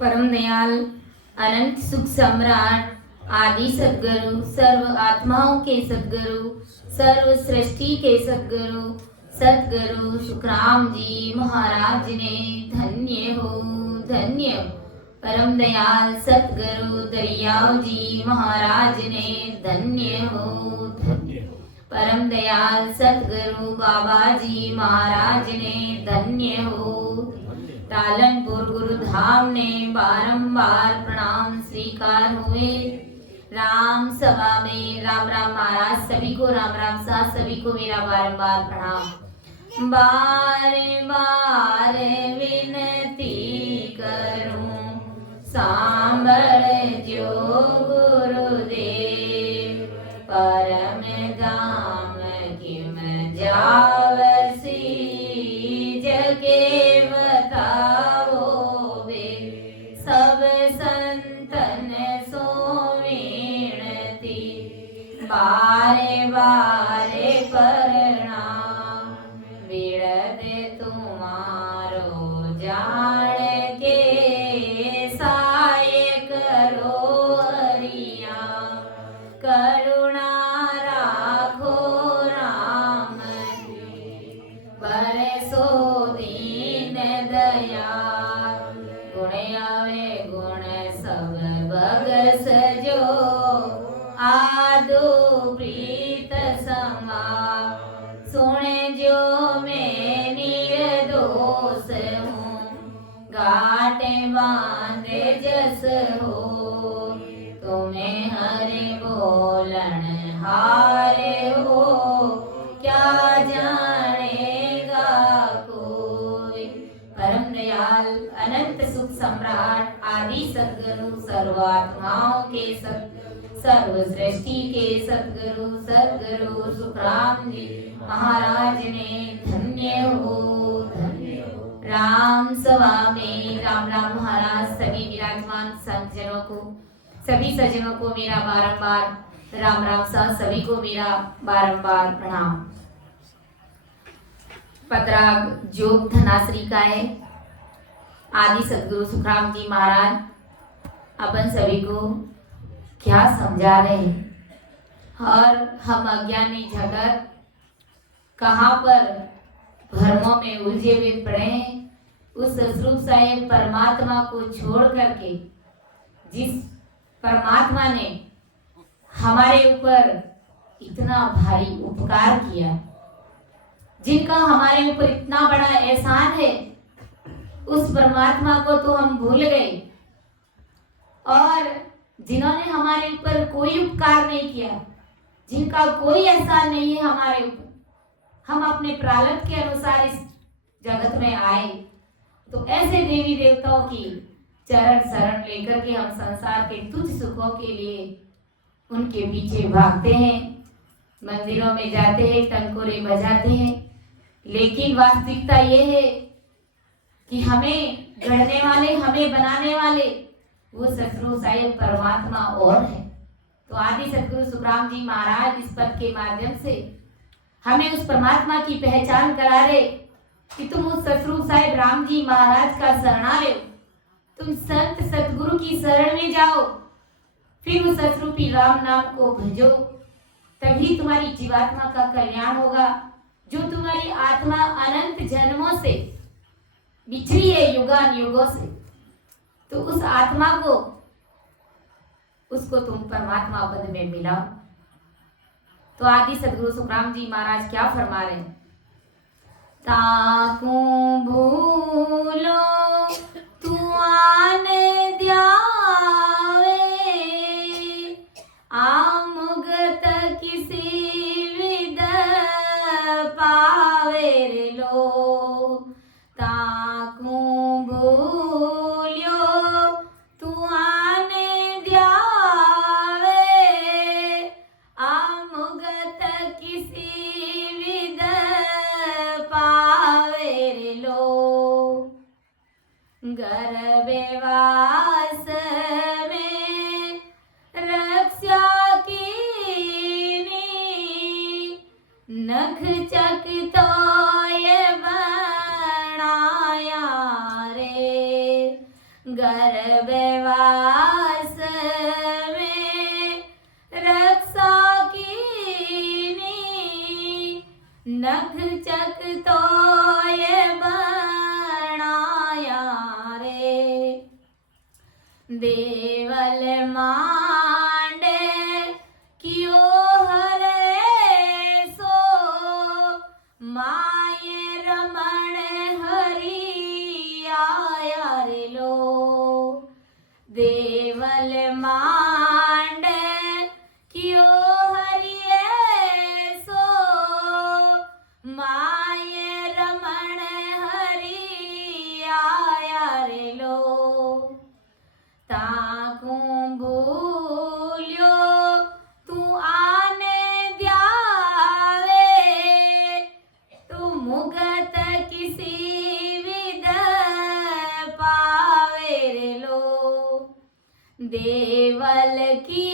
परम दयाल अनंत सुख सम्राट आदि सद्गुरु सर्व आत्माओं के सद्गुरु सर्व सृष्टि के सद्गुरु सद्गुरु सुखराम जी महाराज ने धन्य हो धन्य। परम दयाल सद्गुरु दरियाव जी महाराज ने धन्य हो धन्य। परम दयाल सद्गुरु बाबा जी महाराज ने धन्य हो। पालनपुर गुरुधाम ने बारंबार प्रणाम स्वीकार हुए। राम सभा में राम राम महाराज सभी को राम राम साथ सभी को मेरा बारंबार प्रणाम। बार बार विनती करूं सांभर जो गुरुदेव परम धाम किम जावसी जगे बताओ वे सब संतन सोविणती बारे बारे प्रणाम विरद तुम्हारो जान के साय करो हरिया करुणा राखो राम बरसो दीन दया गुण आवे गुण सब बगस जो आदो प्रीत समा सुने जो मैं निर्दोष हूँ घाटे बांधे जस हो तुम्हें हरे बोलन हारे हो क्या जानेगा कोई। परम दयाल अनंत सुख सम्राट आदि सद्गुरु सर्वात्माओं के सर्व सृष्टि के सद्गुरु सद्गुरु सुखराम जी महाराज ने धन्य हो धन्य हो। राम सभा में राम राम महाराज सभी विराजमान संतजनों को सभी सज्जनों को मेरा बारंबार राम राम साथ सभी को मेरा बारंबार प्रणाम। पत्राग जोग धनाश्री का है। आदि सद्गुरु सुखराम जी महाराज अपन सभी को क्या समझा रहे हैं और हम अज्ञानी जगत कहाँ पर भ्रमों में उलझे हुए पड़े हैं। उस स्वरूप साहेब परमात्मा को छोड़ करके जिस परमात्मा ने हमारे ऊपर इतना भारी उपकार किया, जिनका हमारे ऊपर इतना बड़ा एहसान है, उस परमात्मा को तो हम भूल गए और जिन्होंने हमारे ऊपर कोई उपकार नहीं किया, जिनका कोई एहसान नहीं है हमारे ऊपर, हम अपने प्रारब्ध के अनुसार इस जगत में आए, तो ऐसे देवी देवताओं की चरण शरण लेकर के हम संसार के तुच्छ सुखों के लिए उनके पीछे भागते हैं, मंदिरों में जाते हैं, टंकोरे बजाते हैं। लेकिन वास्तविकता ये है कि हमें गढ़ने वाले हमें बनाने वाले वो सतगुरु साहिब परमात्मा और है। तो आदि सतगुरु सुखराम जी महाराज इस पद के माध्यम से हमें उस परमात्मा की पहचान करा रहे कि तुम उस सतगुरु साहिब राम जी महाराज का शरणालय, तुम संत सतगुरु की शरण में जाओ, फिर उस सतरूपी राम नाम को भजो, तभी तुम्हारी जीवात्मा का कल्याण होगा। जो तुम्हारी आत्मा अनंत जन्मों से बिछड़ी है, युगान युगों से, तो उस आत्मा को उसको तुम परमात्मा पद में मिलाओ। तो आदि सद्गुरु सुखराम जी महाराज क्या फरमा रहे हैं? ताकू भूलो तू आन द्यावे आमुगत किसी विद पावे लो ताकू भूलो तू आन द्यावे आमुगत किसी विद पावे लो गर्भवास में रक्षा कीनी नख चकितो ये बनाया रे गर्भवास नख चक तो ये बनाया रे। देवल मांडे क्यों हरे सो, माये रमण हरि आया रे लो। देवल मांडे क्यों हरिये सो, माये रमण हरि आया रे लो। ताकू भूल्यो तू आने द्यावे, तू मुगत किसी विद पावे रे लो। देवल की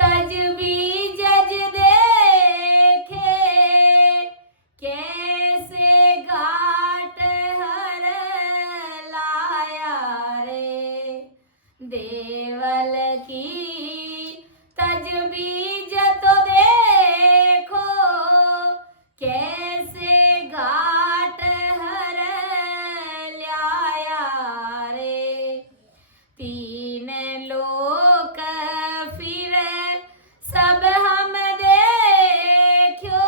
तजबी जज देखे, कैसे घाट हर लाया रे। देवल की तजबी जतो देखो, कैसे घाट हर लाया रे। तीन लोक फिर सब हम देखो,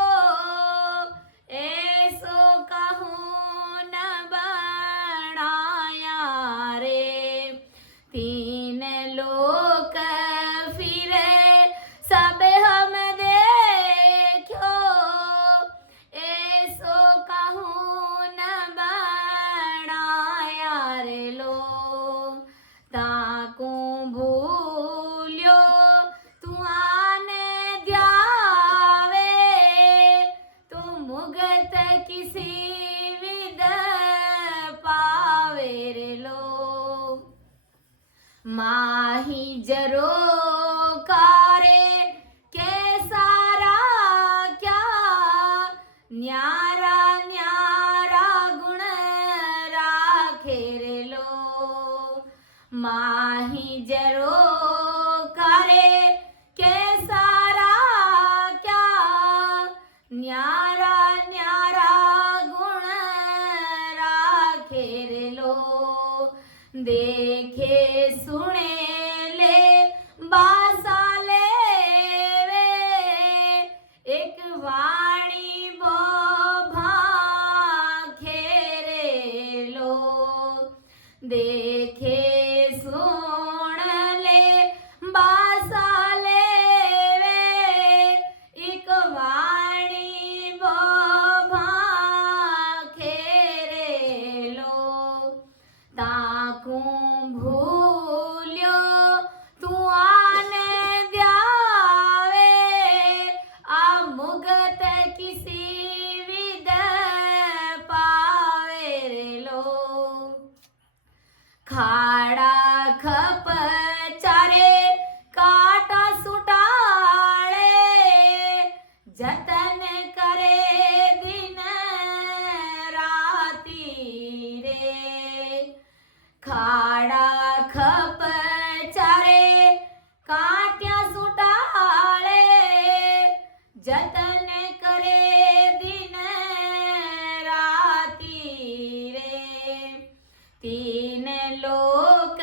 ऐसो कहूँ न बनाया रे। तीन लोक फिर सब हम देखो, ऐसो कहूँ न बनाया रे लो। ताकू भूल्यो तू आने द्यावे, तू मुगत किसी विद पावे रे लो। माही जरो कारे के सारा क्या, न्यारा न्यारा गुण राखे रे लो। माही जरो करे के सारा क्या, न्यारा न्यारा गुण राखे रे लो। देखे सुने ले बासा ले वे, एक वाणी बो भाखे रे लो। देखे सुन ले बासा ले वे, एक वाणी बो भाखे रे लो। ताकू भूल्यो तू आने द्यावे, आ मुगत किसी विद पावे रे लो। खाड़ा खप चारे काटा सुटाळे, जतन करे दिन राती रे। खाड़ा खप चारे काट्या सुटाळे, जतन करे दिन राती रे। तीन लोक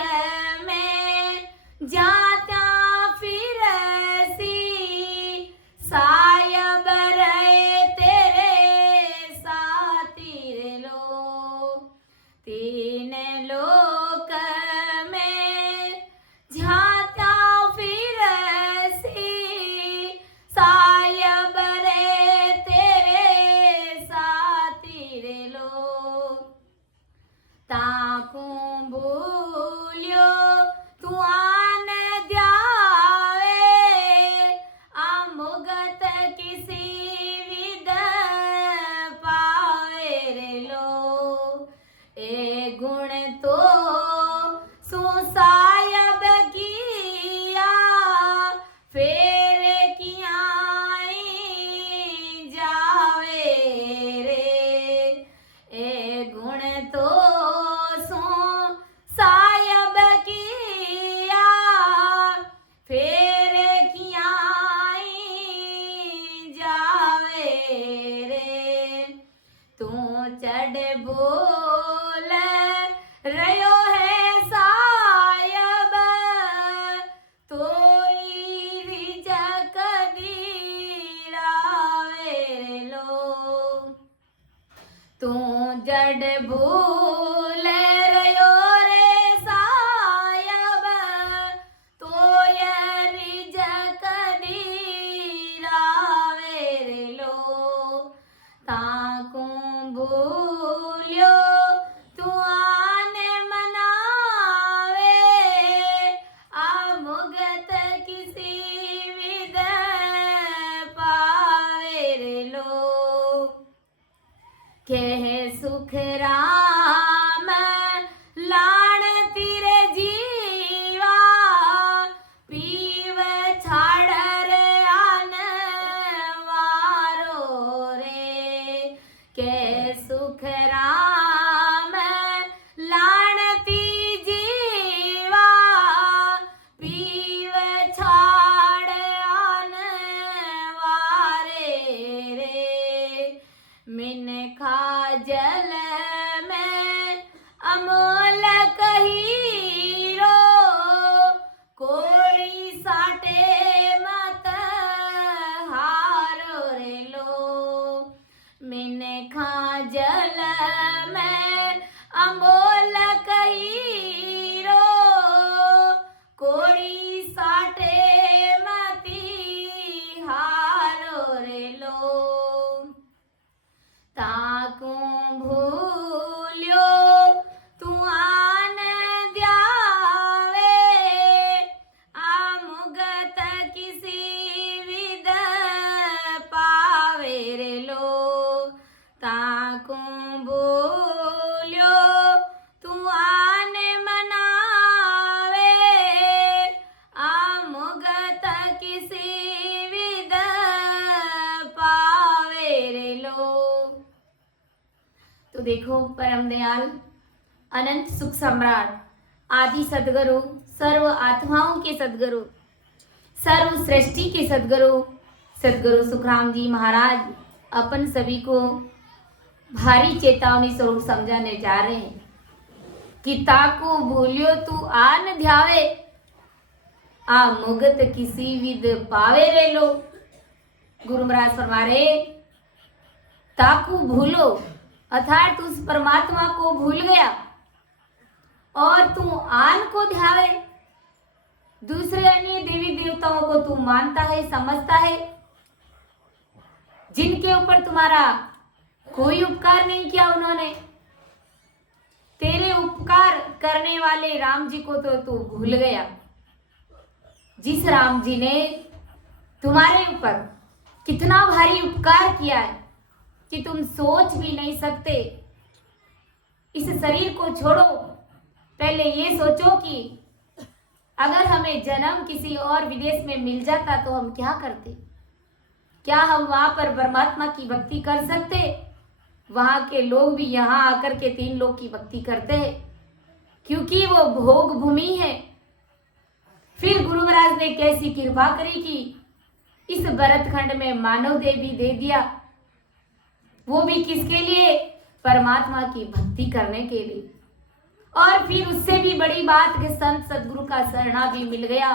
जड़ बोल रयो है सायब तोई रिजक दीरावे लो तू जड़ भूल रयो रे सायब तो रिजक दीरावे रे लो ताकू भूल्यो तू आने मनावे आमुगत किसी विद पावे रे लो कह सुख राम लाण तीरे जीवा पीव छाड़ रे आन वारो रे कह सुख राम लाण ती जीवा पीव छाड़ आन वारे रे मिनखा जल में अमोल हीरो कोड़ी साटे मत हारो रे लो मिनखा जल में अमोल हीरो कोड़ी साटे मती हारो रे लो ताकू भूल्यो तू आन द्यावे आमुगत किसी विद पावे रे लो ताकू भूल्यो तू आन मनावे आमुगत किसी विद पावे रे लो। तो देखो परम दयाल अनंत सुख सम्राट आदि सदगुरु सर्व आत्माओं के सदगुरु सर्व सृष्टि के सदगुरु सदगुरु सुखराम जी महाराज अपन सभी को भारी चेतावनी स्वरूप समझाने जा रहे हैं कि ताको भूलियो तू आन ध्यावे आ मुगत किसी विद पावे रे लो। गुरु महाराज फरमा रहे ताकू भूलो अर्थात उस परमात्मा को भूल गया और तू आन को ध्यावे दूसरे अन्य देवी देवताओं को तू मानता है समझता है जिनके ऊपर तुम्हारा कोई उपकार नहीं किया उन्होंने तेरे उपकार करने वाले राम जी को तो तू भूल गया जिस राम जी ने तुम्हारे ऊपर कितना भारी उपकार किया है कि तुम सोच भी नहीं सकते। इस शरीर को छोड़ो पहले ये सोचो कि अगर हमें जन्म किसी और विदेश में मिल जाता तो हम क्या करते। क्या हम वहां पर परमात्मा की भक्ति कर सकते। वहां के लोग भी यहाँ आकर के 3 लोग की भक्ति करते हैं क्योंकि वो भोग भूमि है। फिर गुरु महाराज ने कैसी कृपा करी कि इस भरतखंड में मानव देह भी दे दिया वो भी किसके लिए परमात्मा की भक्ति करने के लिए। और फिर उससे भी बड़ी बात कि संत सदगुरु का शरणा भी मिल गया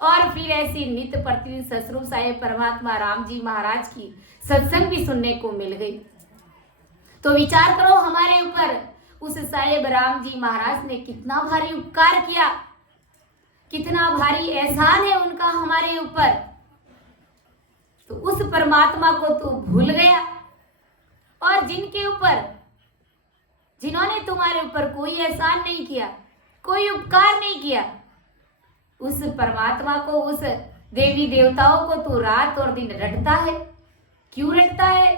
और फिर ऐसी नित्य प्रतिदिन ससुर साहेब परमात्मा राम जी महाराज की सत्संग भी सुनने को मिल गई। तो विचार करो हमारे ऊपर उस साहेब राम जी महाराज ने कितना भारी उपकार किया कितना भारी एहसान है उनका हमारे ऊपर। तो उस परमात्मा को तू भूल गया और जिनके ऊपर जिन्होंने तुम्हारे ऊपर कोई एहसान नहीं किया कोई उपकार नहीं किया उस परमात्मा को उस देवी देवताओं को तू रात और दिन रटता है। क्यों रटता है?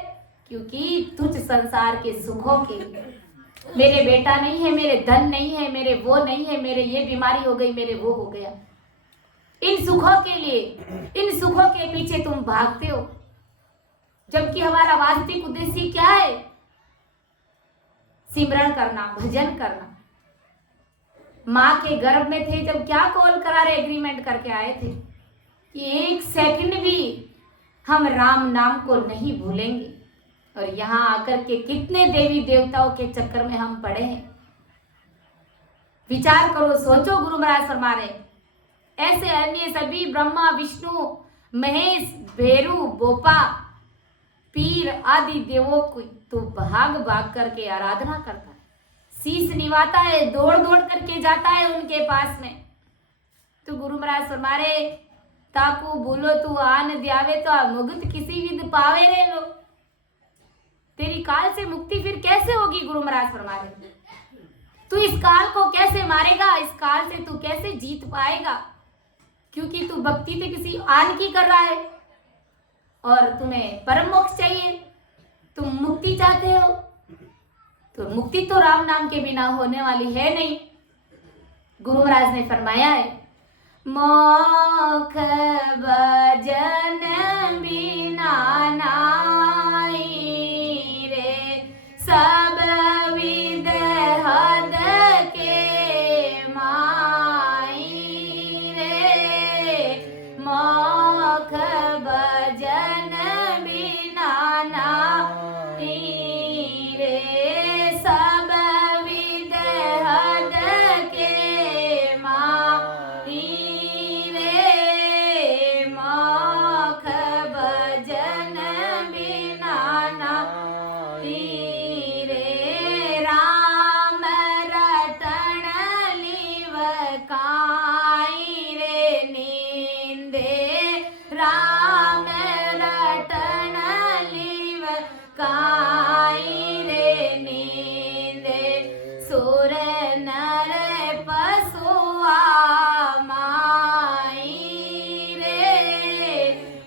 क्योंकि तुझ संसार के सुखों के मेरे बेटा नहीं है मेरे धन नहीं है मेरे वो नहीं है मेरे ये बीमारी हो गई मेरे वो हो गया इन सुखों के लिए इन सुखों के पीछे तुम भागते हो जबकि हमारा वास्तविक उद्देश्य क्या है? सिमरन करना भजन करना। माँ के गर्भ में थे जब क्या कॉल करारे एग्रीमेंट करके आए थे कि 1 सेकंड भी हम राम नाम को नहीं भूलेंगे और यहाँ आकर के कितने देवी देवताओं के चक्कर में हम पड़े हैं। विचार करो, सोचो। गुरु महाराज फरमा रहे ऐसे अन्य सभी ब्रह्मा विष्णु महेश भेरू बोपा पीर आदि देवों की तो भाग भाग करके आराधना करता है, शीश निवाता है, दौड़ दौड़ करके जाता है उनके पास में। तो गुरु महाराज फरमा रहे ताकू बोलो तू आन द्यावे तो मुक्त किसी विद पावे रे लो। तेरी काल से मुक्ति फिर कैसे होगी? गुरु महाराज फरमा रहे तू इस काल को कैसे मारेगा, इस काल से तू कैसे जीत पाएगा, क्योंकि तू भक्ति तो किसी आन की कर रहा है और तुम्हें परम मोक्ष चाहिए, तुम मुक्ति चाहते हो। तो मुक्ति तो राम नाम के बिना होने वाली है नहीं। गुरु महाराज ने फरमाया है मोख भजन बिना नाई रे सब विद हद के माई रे। मोख भजन बिना नाई रे सब विद हद के माई रे। मोख भजन बिना नाई रे। राम रटन लिव काई रे नींदे। राम रटन लिव काई रे नींदे। सुर नर पशुआ माई रे।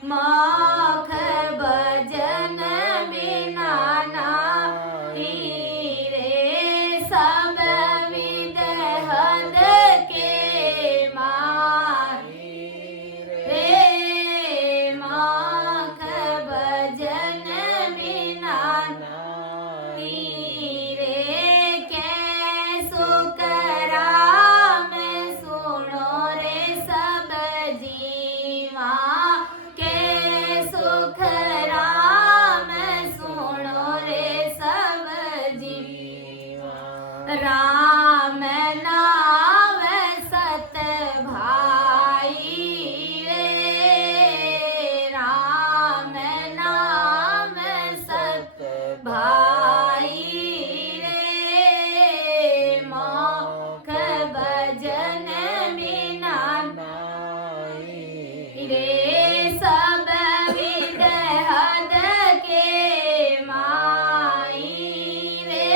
मोख भजन बिना नाई रे सब विद हद के माई रे। मोख भजन बिना नाई रे। कैसो कराम सुनो रे सब जीवा। कैसो कराम सुनो रे सब जीवा। राम नाम सत भाई रे। राम नाम सत भाई रे। मोख भजन बिना नाई रे सब विद हद के माई रे।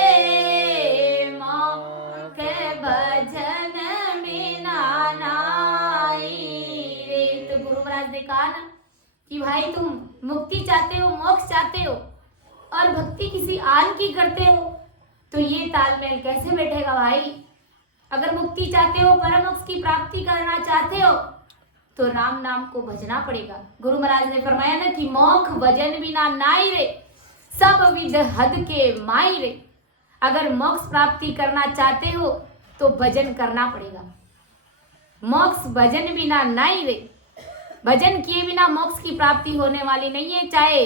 मोख भजन बिना नाई रे। तो गुरु महाराज ने कहा ना कि भाई तुम मुक्ति चाहते हो, मोक्ष चाहते हो और भक्ति किसी आन की करते हो, तो ये तालमेल कैसे बैठेगा भाई? अगर मुक्ति चाहते हो, परम मोक्ष की प्राप्ति करना चाहते हो तो राम नाम को भजना पड़ेगा। गुरु महाराज ने फरमाया ना कि मोख भजन बिना नाई रे सब विद हद के माई रे। अगर मोक्ष प्राप्ति करना चाहते हो तो भजन करना पड़ेगा। मोक्ष भजन बिना नाई रे। भजन किए बिना मोक्ष की प्राप्ति होने वाली नहीं है। चाहे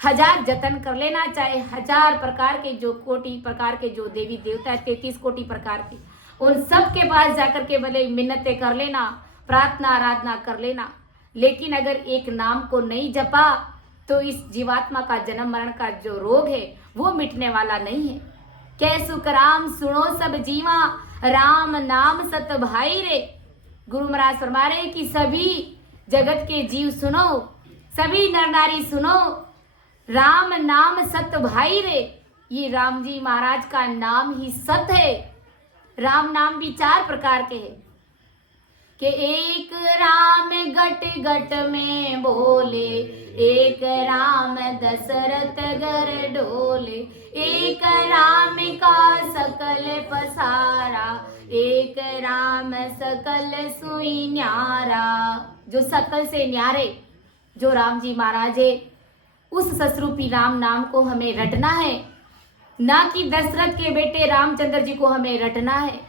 हजार जतन कर लेना, चाहे हजार प्रकार के जो कोटि प्रकार के जो देवी देवता है, 33 कोटि प्रकार के, उन सब के पास जाकर के भले मिन्नतें कर लेना, प्रार्थना आराधना कर लेना, लेकिन अगर एक नाम को नहीं जपा तो इस जीवात्मा का जन्म मरण का जो रोग है वो मिटने वाला नहीं है। कैसु कराम सुनो सब जीवा। राम नाम सत भाई रे। गुरु महाराज फरमा रहे कि सभी जगत के जीव सुनो, सभी नर नारी सुनो, राम नाम सत भाई रे। ये राम जी महाराज का नाम ही सत है। राम नाम भी 4 प्रकार के हैं कि एक राम गट गट में बोले, एक राम दशरथ घर डोले, एक राम का सकल पसारा, एक राम सकल सुई न्यारा। जो सकल से न्यारे जो राम जी महाराज है, उस ससरूपी राम नाम को हमें रटना है, ना कि दशरथ के बेटे रामचंद्र जी को हमें रटना है।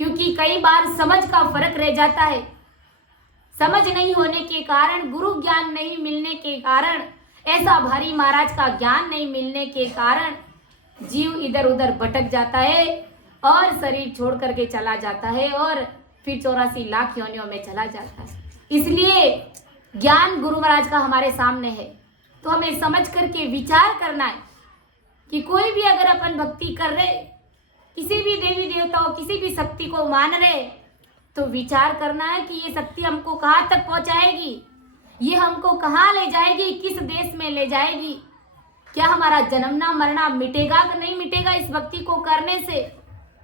क्योंकि कई बार समझ का फर्क रह जाता है। समझ नहीं होने के कारण, गुरु ज्ञान नहीं मिलने के कारण ऐसा भारी महाराज का ज्ञान नहीं मिलने के कारण जीव इधर उधर भटक जाता है और शरीर छोड़ करके चला जाता है और फिर 84 लाख योनियों में चला जाता है। इसलिए ज्ञान गुरु महाराज का हमारे सामने है, तो हमें समझ करके विचार करना है कि कोई भी अगर अपन भक्ति कर रहे, किसी भी देवी देवताओं किसी भी शक्ति को मान रहे, तो विचार करना है कि ये शक्ति हमको कहाँ तक पहुंचाएगी, ये हमको कहाँ ले जाएगी, किस देश में ले जाएगी, क्या हमारा जन्मना मरना मिटेगा कि नहीं मिटेगा इस भक्ति को करने से।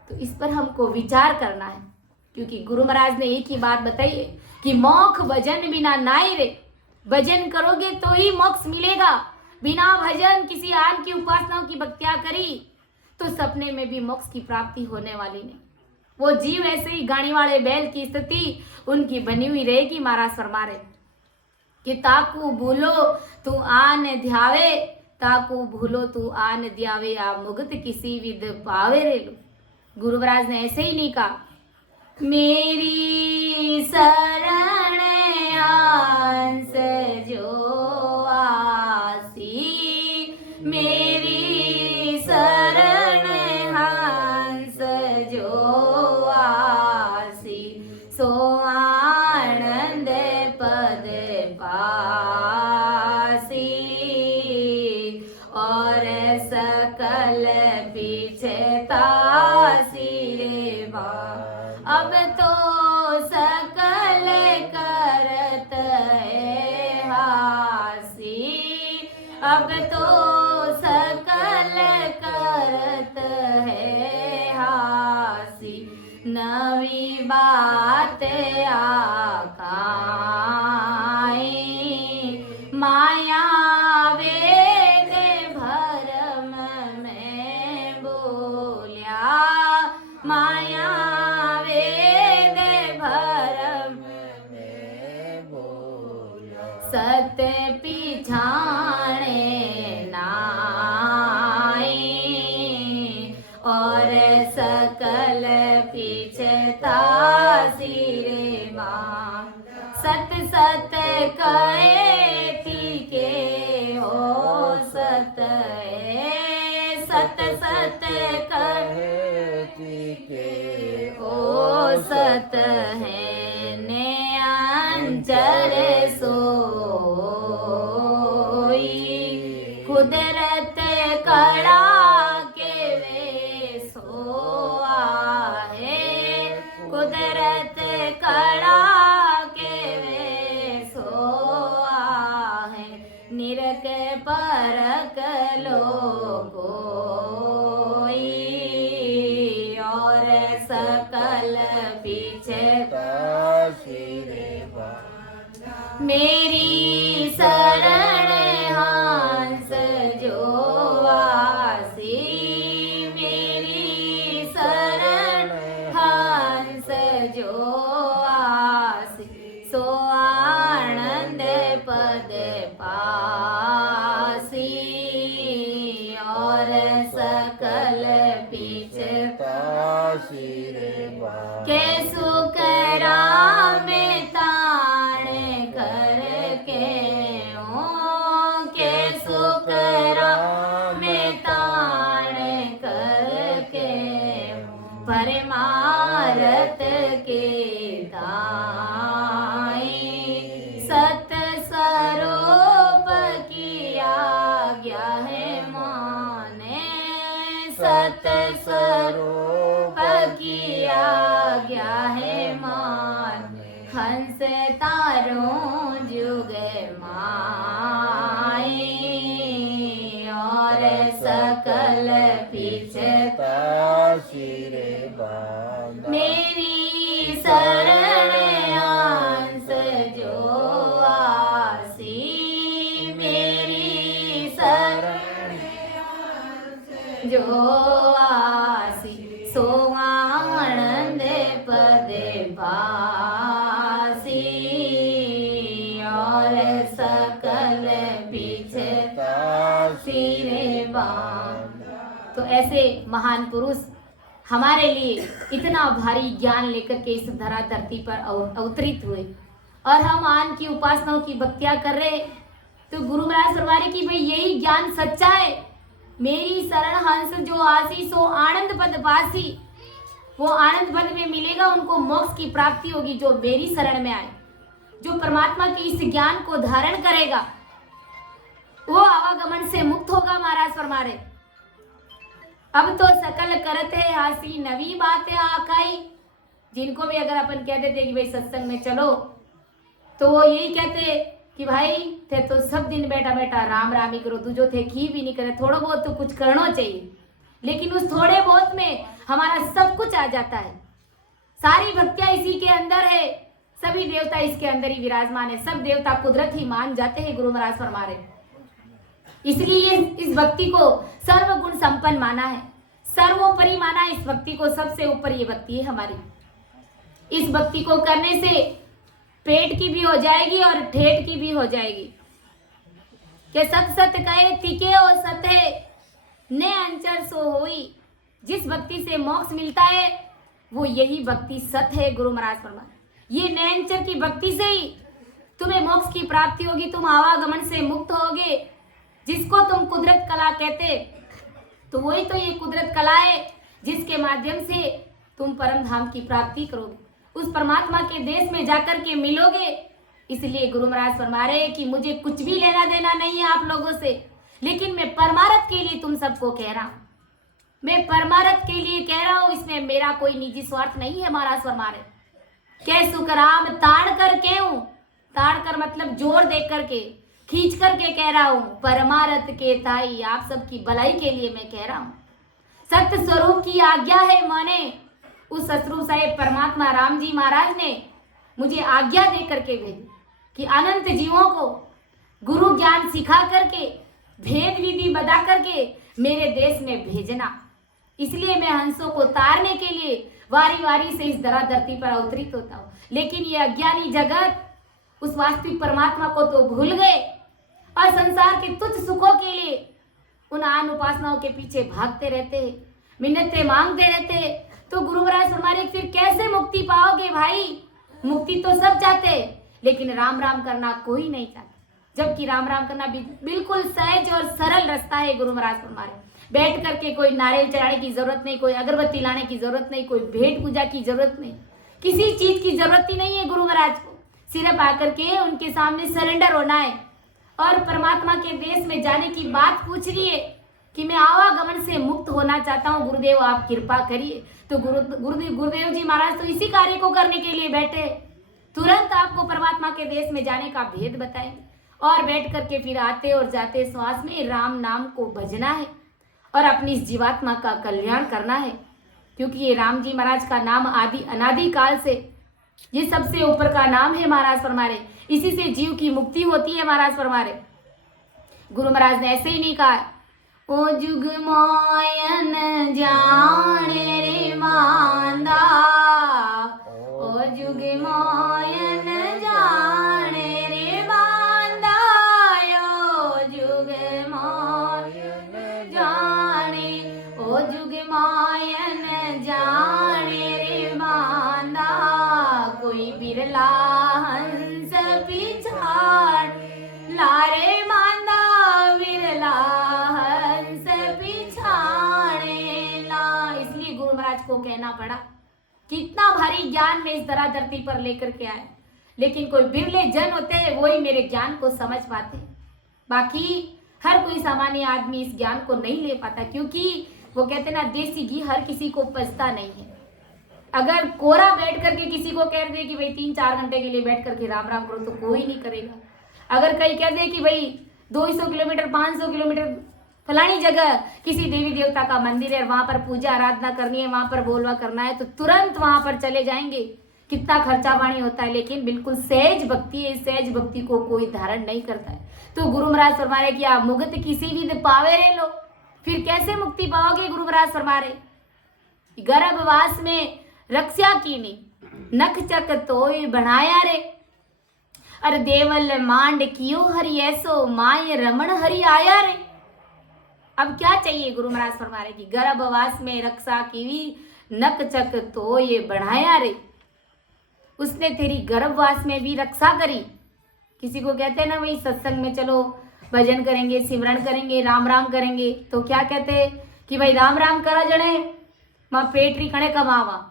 तो इस पर हमको विचार करना है, क्योंकि गुरु महाराज ने एक ही बात बताई है कि मोक्ष भजन बिना नाई रे, भजन करोगे तो ही मोक्ष मिलेगा, बिना भजन किसी आन की उपासनाओं की भक्तियां करी तो सपने में भी मोक्ष की प्राप्ति होने वाली नहीं। वो जीव ऐसे ही गाड़ी वाले बैल की स्थिति उनकी बनी हुई रहेगी। महाराज फरमा रहे कि ताकू भूलो तू आन ध्यावे, ताकू भूलो तू आन ध्यावे, आ मुगत किसी विद पावे रे। गुरु महाराज ने ऐसे ही नहीं कहा मेरी शरण आंस जो आसी, मेरी शरण हंस जो आसी, सो आनंद पद पासी, और सकल पीछे तासी रे बा। अब तो सकल करत है हासी, अब तो सकल करत है हासी, नवी बात आकाई, माया वेद भरम में बोलिया, माया सत पिछाणे नाई, और सकल पीछता सिरे माँ। सत सत कहे टीके हो सत है, सत सत कहे टीके हो सत है, ने अंचर सोई, कुदरत कड़ा के वे सोआ है, कुदरत कड़ा के वे सोआ है, निरक परक लो कोई, और सकल पीछे मेरी शरण हंस जो आसी, मेरी शरण हंस जो आसी, सो आनंद पद पासी, और सकल पीछे तासी रे बा। के सुख राम ताण करके हो, के सुख राम ताण करके परमारथ के दाई, सत स्वरूप की आज्ञा है माने, सत स्वरूप की आज्ञा है मान, हंस तारों जुग माई, और सकल पीछे तासिरे बांधा, मेरी शरण हंस जो आसी, मेरी शरण जो आसी, सो आनंद पद पासी, और सकल पीछे तासिरे बांधा। तो ऐसे महान पुरुष हमारे लिए इतना भारी ज्ञान लेकर के इस धरा धरती पर अवतरित हुए, और हम आन की उपासनाओं की भक्तियां कर रहे, तो गुरु महाराज फरमा रहे कि भाई यही ज्ञान सच्चा है। मेरी शरण हंस जो आसी सो आनंद पद पासी, वो आनंद पद में मिलेगा, उनको मोक्ष की प्राप्ति होगी जो मेरी शरण में आए, जो परमात्मा के इस ज्ञान को धारण करेगा वो आवागमन से मुक्त होगा। महाराज फरमा रहे अब तो सकल करत है हासी नवी बातें आकाई। जिनको भी अगर अपन कह देते कि भाई सत्संग में चलो, तो वो यही कहते कि भाई थे तो सब दिन बैठा बैठा राम राम ही करो, तू जो थे खी भी नहीं करे, थोड़ा बहुत तो कुछ करना चाहिए। लेकिन उस थोड़े बहुत में हमारा सब कुछ आ जाता है। सारी भक्तियां इसी के अंदर है, सभी देवता इसके अंदर ही विराजमान है, सब देवता कुदरत ही मान जाते हैं। गुरु महाराज फरमा रहे इसलिए इस भक्ति को सर्वगुण संपन्न माना है, सर्वोपरि माना है। इस भक्ति को सबसे ऊपर ये भक्ति है हमारी। इस भक्ति को करने से पेट की भी हो जाएगी और ठेठ की भी हो जाएगी। के सत सत कहे तिके और सत है ने अंचर सो होई। जिस भक्ति से मोक्ष मिलता है वो यही भक्ति सत है। गुरु महाराज फरमा ये नैनचर की भक्ति से ही तुम्हें मोक्ष की प्राप्ति होगी, तुम आवागमन से मुक्त होगे। जिसको तुम कुदरत कला कहते, तो वही तो ये कुदरत कला है जिसके माध्यम से तुम परम धाम की प्राप्ति करोगे, उस परमात्मा के देश में जाकर के मिलोगे। इसलिए गुरु महाराज फरमा रहे कि मुझे कुछ भी लेना देना नहीं है आप लोगों से, लेकिन मैं परमार्थ के लिए तुम सबको कह रहा हूं, मैं परमार्थ के लिए कह रहा हूं, इसमें मेरा कोई निजी स्वार्थ नहीं है। महाराज फरमा रहे कै सुखराम ताड़ कर क्यों, ताड़ कर मतलब जोर दे करके, खींच करके कह रहा हूं, परमार्थ के ताई आप सबकी भलाई के लिए मैं कह रहा हूं। सत्य स्वरूप की आज्ञा है माने, उस सतरूप साहेब परमात्मा राम जी महाराज ने मुझे आज्ञा दे करके भेजी कि अनंत जीवों को गुरु ज्ञान सिखा करके, भेद विधि बता करके मेरे देश में भेजना। इसलिए मैं हंसों को तारने के लिए वारी वारी से इस धरा धरती पर अवतरित होता हूँ। लेकिन ये अज्ञानी जगत उस वास्तविक परमात्मा को तो भूल गए और संसार के तुच्छ सुखों के लिए उन आन उपासनाओं के पीछे भागते रहते हैं, मिन्नतें मांगते रहते हैं। तो गुरु महाराज फरमा रहे फिर कैसे मुक्ति पाओगे भाई? मुक्ति तो सब चाहते हैं, लेकिन राम राम करना कोई नहीं चाहता, जबकि राम राम करना बिल्कुल सहज और सरल रास्ता है। गुरु महाराज फरमा रहे बैठ करके कोई नारियल चढ़ाने की जरूरत नहीं, कोई अगरबत्ती लाने की जरूरत नहीं, कोई भेंट पूजा की जरूरत नहीं, किसी चीज की जरूरत ही नहीं है। गुरु महाराज को सिर्फ आकर के उनके सामने सरेंडर होना है और परमात्मा के देश में जाने की बात पूछ रही है कि मैं आवागमन से मुक्त होना चाहता हूँ, गुरुदेव आप कृपा करिए। तो गुरुदेव जी महाराज तो इसी कार्य को करने के लिए बैठे, तुरंत आपको परमात्मा के देश में जाने का भेद बताएंगे और बैठ करके फिर आते और जाते श्वास में राम नाम को भजना है और अपनी इस जीवात्मा का कल्याण करना है। क्योंकि ये राम जी महाराज का नाम आदि अनादि काल से ये सबसे ऊपर का नाम है। महाराज फरमा रहे इसी से जीव की मुक्ति होती है। महाराज फरमा रहे गुरु महाराज ने ऐसे ही नहीं कहा ओ जुग मोयन जाने रे मांदा, ओ जुग मोयन जाने रे मांदा, ओ जुग मोयन जाने, ओ जुग मोयन जाने रे मांदा, कोई बिरला हंस पिछाड़ लारे मांदा, बिरला हंस पिछाड़े ला। इसलिए गुरु महाराज को कहना पड़ा कितना भारी ज्ञान में इस धरा धरती पर लेकर के आए, लेकिन कोई बिरले जन होते हैं वही मेरे ज्ञान को समझ पाते, बाकी हर कोई सामान्य आदमी इस ज्ञान को नहीं ले पाता। क्योंकि वो कहते ना देसी घी हर किसी को पचता नहीं है। अगर कोरा बैठ करके किसी को कह दे कि भाई 3-4 घंटे के लिए बैठ करके राम राम करो तो कोई नहीं करेगा। अगर कहीं कह दे कि भाई 200 किलोमीटर 500 किलोमीटर फलानी जगह किसी देवी देवता का मंदिर है, वहां पर पूजा आराधना करनी है, वहां पर बोलवा करना है, तो तुरंत वहां पर चले जाएंगे। कितना खर्चा पानी होता है, लेकिन बिल्कुल सहज भक्ति है, सहज भक्ति को कोई धारण नहीं करता है। तो गुरु महाराज फरमा रहे कि आप मुगत किसी भी पावे रे लो, फिर कैसे मुक्ति पाओगे? गुरु महाराज फरमा रहे गर्भवास में रक्षा कीनी, नख चक तोय बनाया रे, अरे देवल मांड कियो हरि ऐसो, माय रमण हरि आया रे। अब क्या चाहिए? गुरु महाराज फरमा रहे कि गर्भवास में रक्षा की, नक चक तोय बढ़ाया रे। उसने तेरी गर्भवास में भी रक्षा करी किसी को कहते हैं ना वही सत्संग में चलो भजन करेंगे, सिमरन करेंगे, राम राम करेंगे, तो क्या कहते हैं कि भाई राम राम करा जने मां पेटरी कणे कमावा,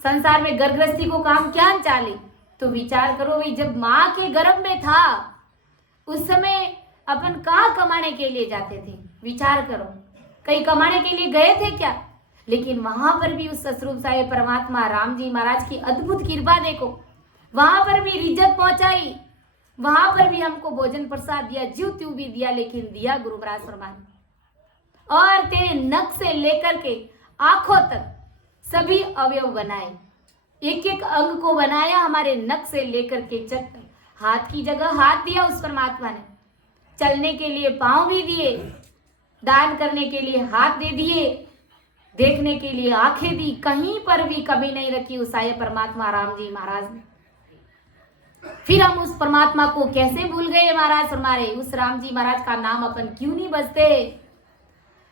संसार में घर गृहस्थी को काम क्या चाले। तो विचार करो भाई, जब माँ के गर्भ में था उस समय अपन कहाँ कमाने के लिए जाते थे? विचार करो, कहीं कमाने के लिए गए थे क्या? लेकिन वहां पर भी उस ससरूप साहेब परमात्मा राम जी महाराज की अद्भुत कृपा देखो, वहां पर भी रिज्जत पहुंचाई, वहां पर भी हमको भोजन प्रसाद दिया, जीव त्यू भी दिया, लेकिन दिया गुरु महाराज फरमान। और तेरे नख से लेकर के आंखों तक सभी अवयव बनाए, एक एक अंग को बनाया, हमारे नख से लेकर के चक तक। हाथ की जगह हाथ दिया उस परमात्मा ने, चलने के लिए पांव भी दिए, दान करने के लिए हाथ दे दिए, देखने के लिए आंखें दी, कहीं पर भी कभी नहीं रखी उस आये परमात्मा राम जी महाराज ने। फिर हम उस परमात्मा को कैसे भूल गए महाराज फरमाए, उस राम जी महाराज का नाम अपन क्यों नहीं बसते?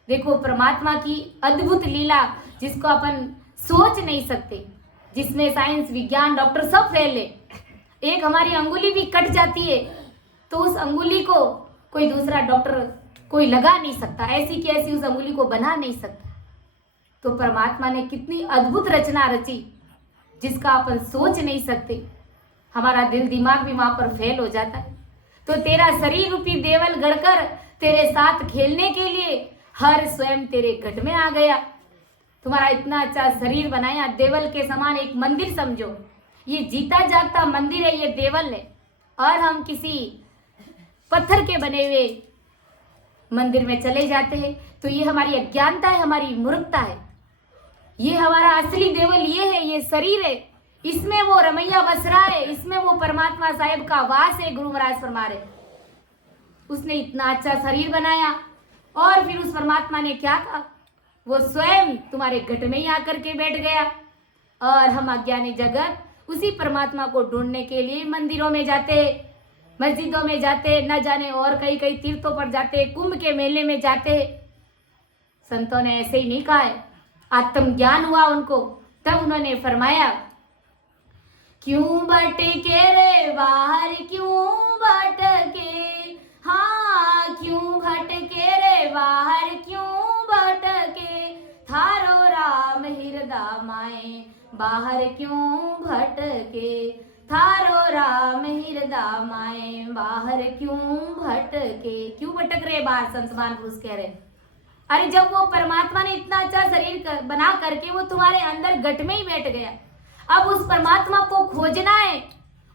देखो परमात्मा की अद्भुत लीला जिसको अपन सोच नहीं सकते, जिसमें साइंस विज्ञान डॉक्टर सब फेल है। एक हमारी अंगुली भी कट जाती है तो उस अंगुली को कोई दूसरा डॉक्टर कोई लगा नहीं सकता, ऐसी की ऐसी उस अंगुली को बना नहीं सकता। तो परमात्मा ने कितनी अद्भुत रचना रची जिसका अपन सोच नहीं सकते, हमारा दिल दिमाग भी वहां पर फेल हो जाता है। तो तेरा शरीर रूपी देवल गढ़कर तेरे साथ खेलने के लिए हर स्वयं तेरे घट में आ गया। तुम्हारा इतना अच्छा शरीर बनाया, देवल के समान एक मंदिर समझो, ये जीता जागता मंदिर है, ये देवल है। और हम किसी पत्थर के बने हुए मंदिर में चले जाते हैं तो ये हमारी अज्ञानता है, हमारी मूर्खता है। ये हमारा असली देवल ये है, ये शरीर है, इसमें वो रमैया बस रहा है, इसमें वो परमात्मा साहेब का वास है। गुरु महाराज फरमा रहे, उसने इतना अच्छा शरीर बनाया और फिर उस परमात्मा ने क्या कहा, वो स्वयं तुम्हारे घट में ही आकर के बैठ गया। और हम अज्ञानी जगत उसी परमात्मा को ढूंढने के लिए मंदिरों में जाते, मस्जिदों में जाते, न जाने और कई कई तीर्थों पर जाते, कुंभ के मेले में जाते। संतों ने ऐसे ही नहीं कहा है, आत्मज्ञान हुआ उनको, तब उन्होंने फरमाया, क्यों भटके रे बाहर क्यों भटके, हाँ क्यों भटके रे बाहर क्यों भटके, थारो राम हृदय माए बाहर क्यों भटके, थारो राम हृदय माए बाहर क्यों भटके। क्यों भटक रहे बाहर? संतमान पुरुष कह रहे, अरे जब वो परमात्मा ने इतना अच्छा शरीर बना करके वो तुम्हारे अंदर घट में ही बैठ गया, अब उस परमात्मा को खोजना है।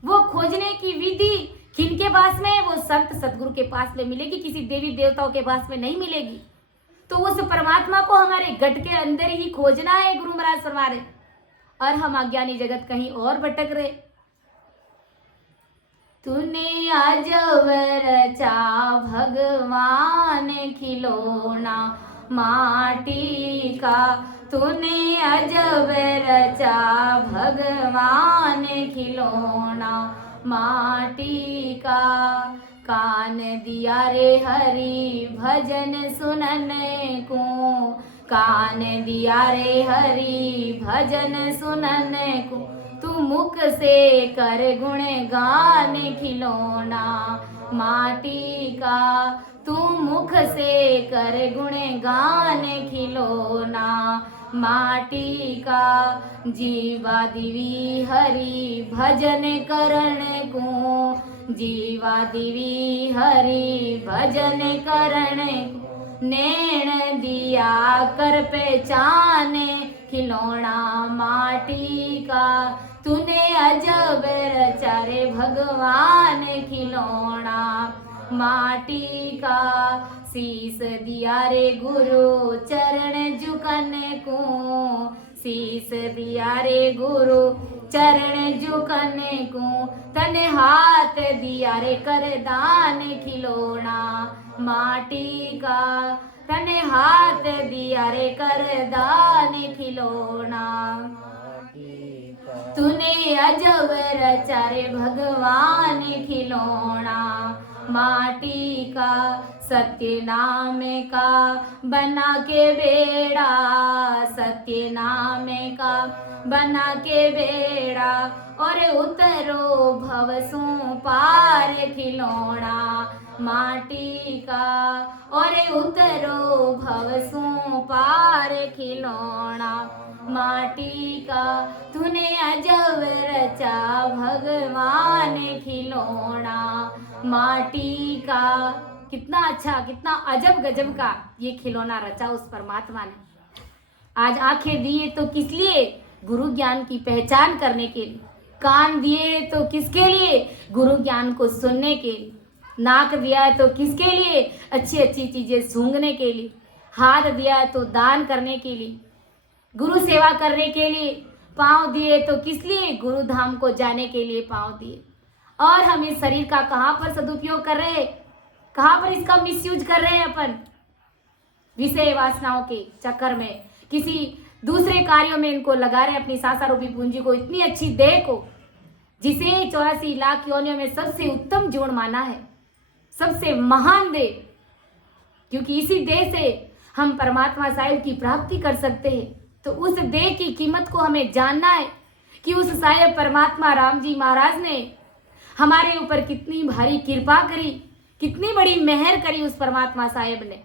वो खोजने की विधि किनके पास में? वो संत सदगुरु के पास में मिलेगी, किसी देवी देवताओं के पास में नहीं मिलेगी। तो उस परमात्मा को हमारे घट के अंदर ही खोजना है, गुरु महाराज फरमा रहे। और हम अज्ञानी जगत कहीं और भटक रहे। तूने अजब रचा भगवान खिलौना माटी का, तूने अजब रचा भगवान खिलौना माटी का, कान दिया रे हरि भजन सुनने को, कान दिया रे हरि भजन सुनने को, तू मुख से कर गुण गान खिलौना माटी का, तू मुख से कर गुण गान खिलौना माटी का, जीवा दिवी हरि भजन करण को, जीवा दिवी हरि भजन करण को, नैण दिया कर पहचान खिलौना माटी का, तूने अजब रचा रे भगवान खिलौना माटी का, शीस दिया रे गुरु चरण झुकने को, शीस दिया रे गुरु चरण झुकने को, तने हाथ दिया रे कर दान खिलौना माटी का, तने हाथ दिया रे कर दान खिलौना, तूने अजब रचा रे भगवान खिलौना माटी का सत्य नाम का बना के बेड़ा, सत्य नाम का बना के बेड़ा, और उतरो भवसू पार खिलौना माटी का, और उतरो भवसू पार खिलौना माटी का, तूने अजब रचा भगवान खिलौना माटी का। कितना अच्छा, कितना अजब गजब का ये खिलौना रचा उस परमात्मा ने। आज आंखें दिए तो किस लिए? गुरु ज्ञान की पहचान करने के लिए। कान दिए तो किसके लिए? गुरु ज्ञान को सुनने के लिए। नाक दिया है तो किसके लिए? अच्छी अच्छी चीजें सूंघने के लिए। हाथ दिया है तो दान करने के लिए, गुरु सेवा करने के लिए। पाँव दिए तो किस लिए? गुरु धाम को जाने के लिए पाँव दिए। और हम इस शरीर का कहाँ पर सदुपयोग कर रहे हैं? कहाँ पर इसका मिसयूज कर रहे हैं अपन? विषय वासनाओं के चक्कर में, किसी दूसरे कार्यों में इनको लगा रहे हैं, अपनी सांसारूपी पूंजी को, इतनी अच्छी देह को, जिसे 84 लाख योनियों में सबसे उत्तम जीवन माना है, सबसे महान देह, क्योंकि इसी देह से हम परमात्मा साहिब की प्राप्ति कर सकते हैं। तो उस देह की कीमत को हमें जानना है कि उस साहिब परमात्मा राम जी महाराज ने हमारे ऊपर कितनी भारी कृपा करी, कितनी बड़ी मेहर करी उस परमात्मा साहिब ने,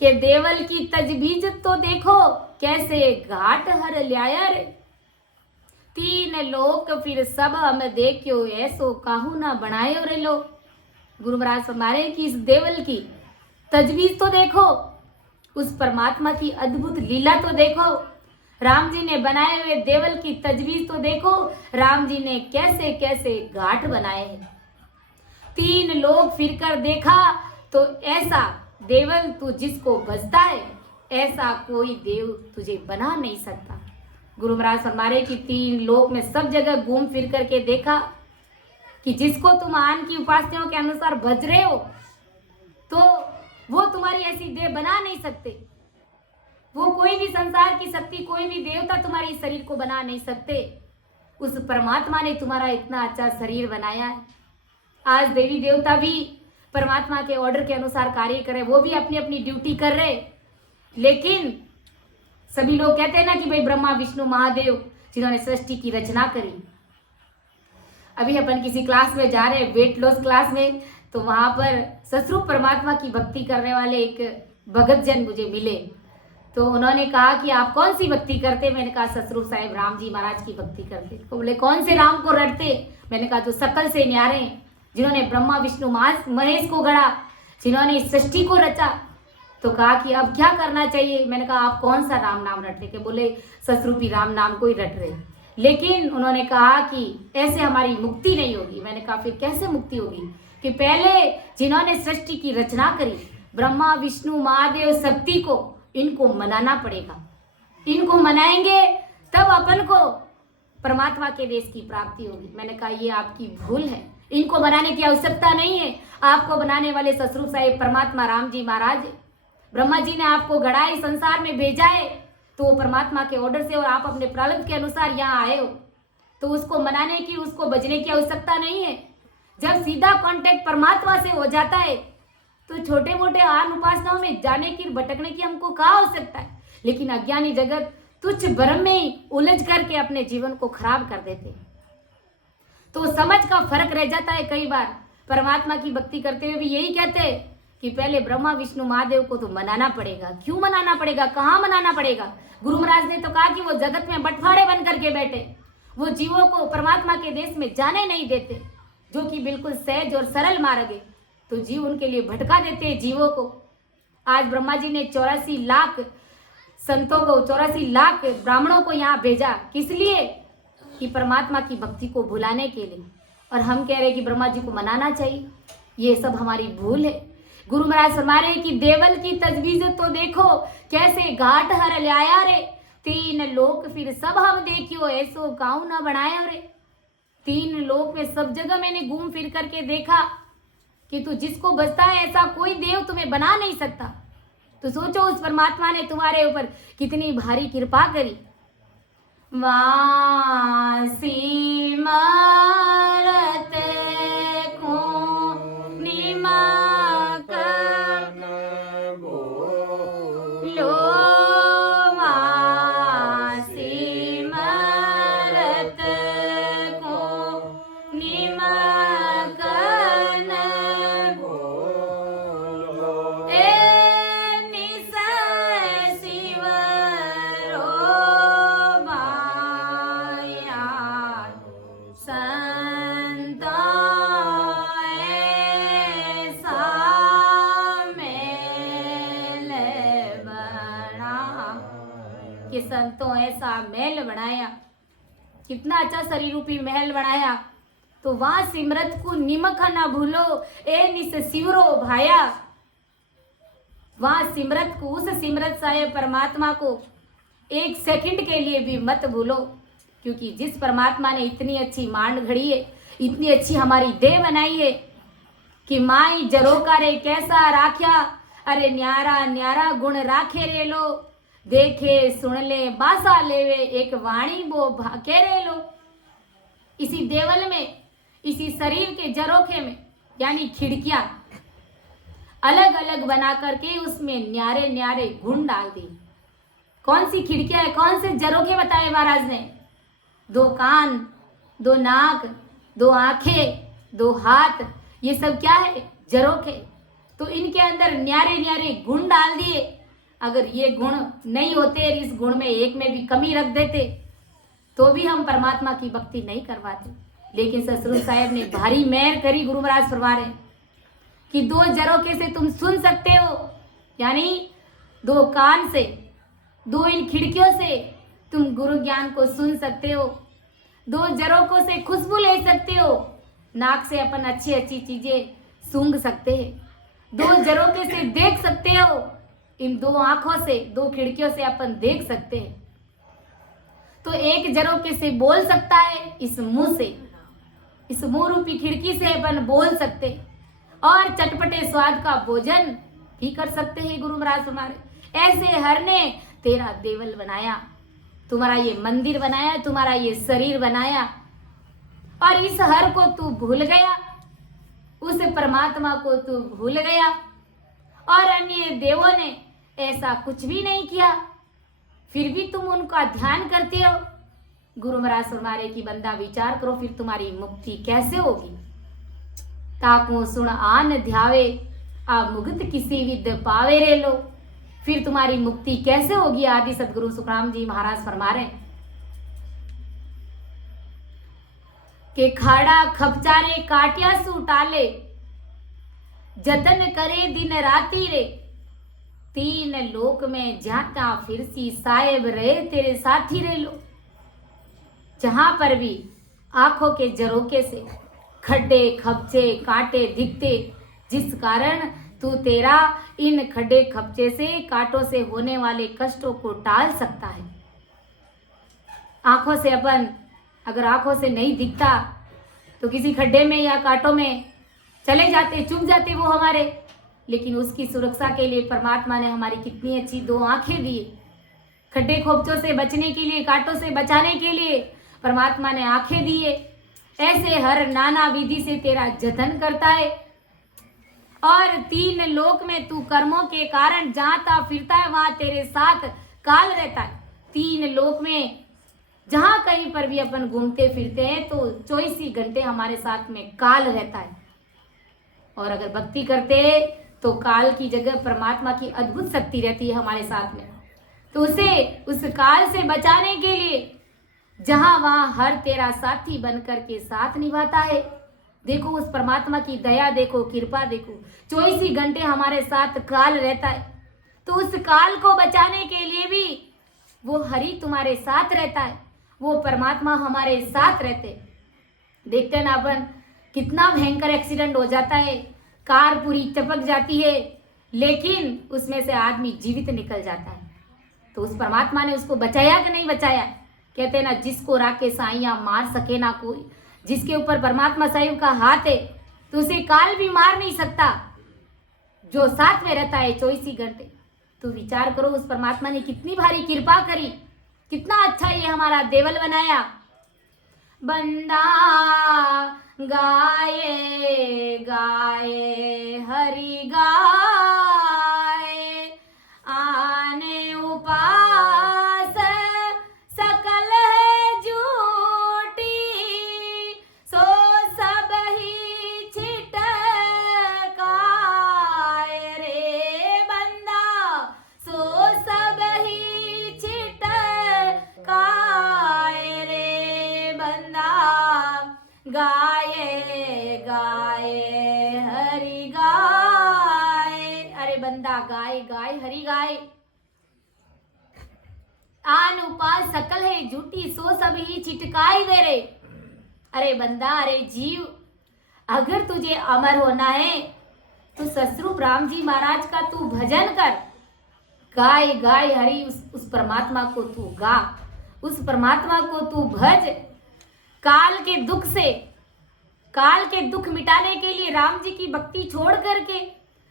कि देवल की तजबीज तो देखो कैसे घाट हर ल्याया रे, 3 लोक फिर सब हम देखियो, ऐसो काहू ना बनायो रे लो। गुरु महाराज फरमा रहे कि इस देवल की तजवीज तो देखो, उस परमात्मा की अद्भुत लीला तो देखो, राम जी ने बनाए हुए देवल की तजवीज तो देखो, राम जी ने कैसे कैसे घाट बनाए हैं। 3 लोग फिरकर देखा तो ऐसा देवल तू जिसको बसता है, ऐसा कोई देव तुझे बना नहीं सकता। गुरु महाराज फरमा रहे कि 3 लोक में सब जगह घूम फिर करके देखा कि जिसको तुम आन की उपासनाओं के अनुसार भज रहे हो, तो वो तुम्हारी ऐसी देह बना नहीं सकते। वो कोई भी संसार की शक्ति, कोई भी देवता तुम्हारे इस शरीर को बना नहीं सकते। उस परमात्मा ने तुम्हारा इतना अच्छा शरीर बनाया है। आज देवी देवता भी परमात्मा के ऑर्डर के अनुसार कार्य कर रहे, वो भी अपनी अपनी ड्यूटी कर रहे। लेकिन सभी लोग कहते हैं ना कि भाई ब्रह्मा विष्णु महादेव जिन्होंने सृष्टि की रचना करी। अभी अपन किसी क्लास में जा रहे हैं, वेट लॉस क्लास में, तो वहां पर ससुर परमात्मा की भक्ति करने वाले एक भगत जन मुझे मिले। तो उन्होंने कहा कि आप कौन सी भक्ति करते? मैंने कहा ससुर साहिब राम जी महाराज की भक्ति करते। तो बोले कौन से राम को रटते? मैंने कहा जो सकल से न्यारे, जिन्होंने ब्रह्मा विष्णु महेश को गढ़ा, जिन्होंने इस सृष्टि को रचा। तो कहा कि अब क्या करना चाहिए? मैंने कहा आप कौन सा राम नाम रट रहे? बोले ससुरूपी राम नाम को ही रट रहे। लेकिन उन्होंने कहा कि ऐसे हमारी मुक्ति नहीं होगी। मैंने कहा फिर कैसे मुक्ति होगी? कि पहले जिन्होंने सृष्टि की रचना करी, ब्रह्मा विष्णु महादेव शक्ति को, इनको मनाना पड़ेगा। इनको मनाएंगे तब अपन को परमात्मा के देश की प्राप्ति होगी। मैंने कहा ये आपकी भूल है, इनको बनाने की आवश्यकता नहीं है। आपको बनाने वाले ससुर साहिब परमात्मा राम जी महाराज, ब्रह्मा जी ने आपको गढ़ा इस संसार में भेजा है, तो वो परमात्मा के ऑर्डर से और आप अपने प्रारब्ध के अनुसार यहाँ आए हो, तो उसको मनाने की, उसको बजने की आवश्यकता नहीं है। जब सीधा कांटेक्ट परमात्मा से हो जाता है तो छोटे मोटे आन उपासनाओं में जाने की, भटकने की हमको कहाँ आवश्यकता है। लेकिन अज्ञानी जगत तुच्छ भ्रम में ही उलझ करके अपने जीवन को खराब कर देते हैं। तो समझ का फर्क रह जाता है। कई बार परमात्मा की भक्ति करते हुए भी यही कहते हैं कि पहले ब्रह्मा विष्णु महादेव को तो मनाना पड़ेगा। क्यों मनाना पड़ेगा? कहाँ मनाना पड़ेगा? गुरु महाराज ने तो कहा कि वो जगत में बंटवारे बन करके बैठे, वो जीवों को परमात्मा के देश में जाने नहीं देते, जो कि बिल्कुल सहज और सरल मार्ग है। तो जीव उनके लिए भटका देते हैं जीवों को। आज ब्रह्मा जी ने 84 लाख संतों को, 84 लाख ब्राह्मणों को यहाँ भेजा, किस लिए? कि परमात्मा की भक्ति को भुलाने के लिए। और हम कह रहे हैं कि ब्रह्मा जी को मनाना चाहिए। ये सब हमारी भूल है। गुरु महाराज फरमा रहे कि देवल की तजवीज तो देखो कैसे घाट हर ल्याया रे, 3 लोक फिर सब हम देखियो, ऐसो गाँव ना बनाया रे। 3 लोक में सब जगह मैंने घूम फिर करके देखा कि तू जिसको बसता है ऐसा कोई देव तुम्हें बना नहीं सकता। तो सोचो उस परमात्मा ने तुम्हारे ऊपर कितनी भारी कृपा करी। वासी मारत को कि संतों ऐसा महल बनाया, कितना अच्छा शरीर रूपी महल बनाया, तो वहां सिमरत को निमखा ना भूलो ए निस शिवरो भाया। वहां सिमरत को, उस सिमरत साहेब परमात्मा को एक सेकंड के लिए भी मत भूलो, क्योंकि जिस परमात्मा ने इतनी अच्छी मांड घड़ी है, इतनी अच्छी हमारी देह बनाई है कि माई जरोका रे कैसा राख्या, अरे न्यारा न्यारा गुण राखे रे लो, देखे सुन ले बासा लेवे एक वाणी वो भाके रे लो। इसी देवल में, इसी शरीर के जरोखे में, यानी खिड़कियां अलग अलग बना करके उसमें न्यारे न्यारे गुण डाल दी। कौन सी खिड़कियां है, कौन से जरोखे बताए महाराज ने? 2 कान, 2 नाक, 2 आंखें, 2 हाथ, ये सब क्या है? जरोखे। तो इनके अंदर न्यारे न्यारे गुण डाल दिए। अगर ये गुण नहीं होते, इस गुण में एक में भी कमी रख देते, तो भी हम परमात्मा की भक्ति नहीं करवाते। लेकिन ससुर साहब ने भारी मेहर करी। गुरु महाराज फरमा रहे कि 2 जरोखे से तुम सुन सकते हो, यानी 2 कान से, 2 इन खिड़कियों से तुम गुरु ज्ञान को सुन सकते हो, 2 जरोखों से खुशबू ले सकते हो, नाक से अपन अच्छी अच्छी चीजें सूंघ सकते हैं, 2 जरोखे से देख सकते हो, इन 2 आंखों से, 2 खिड़कियों से अपन देख सकते हैं। तो 1 जरोखे से बोल सकता है, इस मुंह से, इस मुंह रूपी खिड़की से अपन बोल सकते, और चटपटे स्वाद का भोजन भी कर सकते हैं। गुरु महाराज हमारे ऐसे हर ने तेरा देवल बनाया, तुम्हारा ये मंदिर बनाया, तुम्हारा ये शरीर बनाया, और इस हर को तू भूल गया, उस परमात्मा को तू भूल गया, और अन्य देवों ने ऐसा कुछ भी नहीं किया, फिर भी तुम उनका ध्यान करते हो। गुरु महाराज फरमारे की बंदा विचार करो, फिर तुम्हारी मुक्ति कैसे होगी। ताको सुन आन ध्यावे आ मुक्त किसी विद पावे रे लो, फिर तुम्हारी मुक्ति कैसे होगी। आदि सदगुरु सुखराम जी महाराज फरमा रहे कि खाड़ा खपचारे काटिया सू टाले, जतन करे दिन राती रे, 3 लोक में जाता फिरसी साहेब रहे तेरे साथी रे लो। जहां पर भी आंखों के जरोके से खड्डे खपचे कांटे दिखते, जिस कारण तू तेरा इन खड्डे खपचे से, कांटों से होने वाले कष्टों को टाल सकता है। आंखों से अपन, अगर आंखों से नहीं दिखता तो किसी खड्डे में या कांटों में चले जाते, चुभ जाते वो हमारे, लेकिन उसकी सुरक्षा के लिए परमात्मा ने हमारी कितनी अच्छी 2 आंखें दी। खड्डे खोपचों से बचने के लिए, कांटों से बचाने के लिए परमात्मा ने आंखें दी है। ऐसे हर नाना विधि से तेरा जतन करता है, और 3 लोक में तू कर्मों के कारण जाता फिरता है, वहां तेरे साथ काल रहता है। 3 लोक में जहां कहीं पर भी अपन घूमते फिरते हैं तो 24 घंटे हमारे साथ में काल रहता है। और अगर भक्ति करते हैं तो काल की जगह परमात्मा की अद्भुत शक्ति रहती है हमारे साथ में। तो उसे, उस काल से बचाने के लिए जहां वहां हर तेरा साथी बनकर के साथ निभाता है। देखो उस परमात्मा की दया देखो, कृपा देखो, 24 घंटे हमारे साथ काल रहता है। तो उस काल को बचाने के लिए भी वो हरि तुम्हारे साथ रहता है, वो परमात्मा हमारे साथ रहते। देखते हैं ना अपन, कितना भयंकर एक्सीडेंट हो जाता है, कार पूरी चपक जाती है, लेकिन उसमें से आदमी जीवित निकल जाता है। तो उस परमात्मा ने उसको बचाया कि नहीं बचाया। कहते हैं ना, जिसको राके साइया मार सके ना कोई, जिसके ऊपर परमात्मा साहिब का हाथ है तो उसे काल भी मार नहीं सकता, जो साथ में रहता है 24 घंटे। तो विचार करो उस परमात्मा ने कितनी भारी कृपा करी, कितना अच्छा ये हमारा देवल बनाया। बंदा गाए गाए हरि गाए, आने उपास सकल है झूठी, सो सब ही छिटकाए रे बंदा, सो सब ही छिटकाए रे बंदा, गाए गाए हरि गाए। आन उपास सकल है झूठी, सो सब ही छिटकाई दे रे। अरे बंदा, अरे जीव, अगर तुझे अमर होना है तो सतरूप राम जी महाराज का तू भजन कर। गाय गाय हरि उस परमात्मा को तू गा, उस परमात्मा को तू भज। काल के दुख से, काल के दुख मिटाने के लिए राम जी की भक्ति छोड़ करके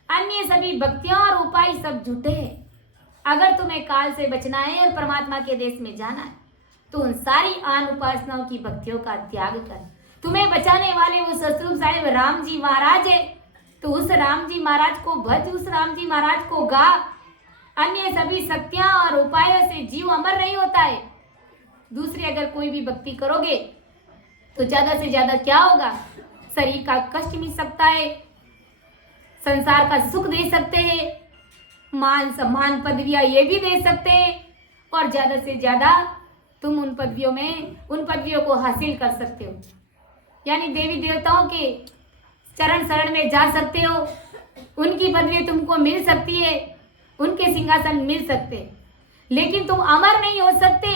अन्य सभी भक्तियां और उपाय सब झूठे हैं। अगर तुम्हें काल से बचना है और परमात्मा के देश में जाना है तो उन सारी आन उपासनाओं की भक्तियों का त्याग कर। तुम्हें बचाने वाले वो सतरूप साहिब राम जी महाराज है, तो उस राम जी महाराज को भज, उस राम जी महाराज को गा। अन्य सभी शक्तियां और उपायों से जीव अमर नहीं होता है। दूसरी अगर कोई भी भक्ति करोगे तो ज्यादा से ज्यादा क्या होगा? शरीर का कष्ट मिल सकता है, संसार का सुख दे सकते हैं, मान सम्मान पदवियां ये भी दे सकते हैं, और ज्यादा से ज्यादा तुम उन पदवियों को हासिल कर सकते हो। यानी देवी देवताओं के चरण शरण में जा सकते हो, उनकी पदवी तुमको मिल सकती है, उनके सिंहासन मिल सकते, लेकिन तुम अमर नहीं हो सकते,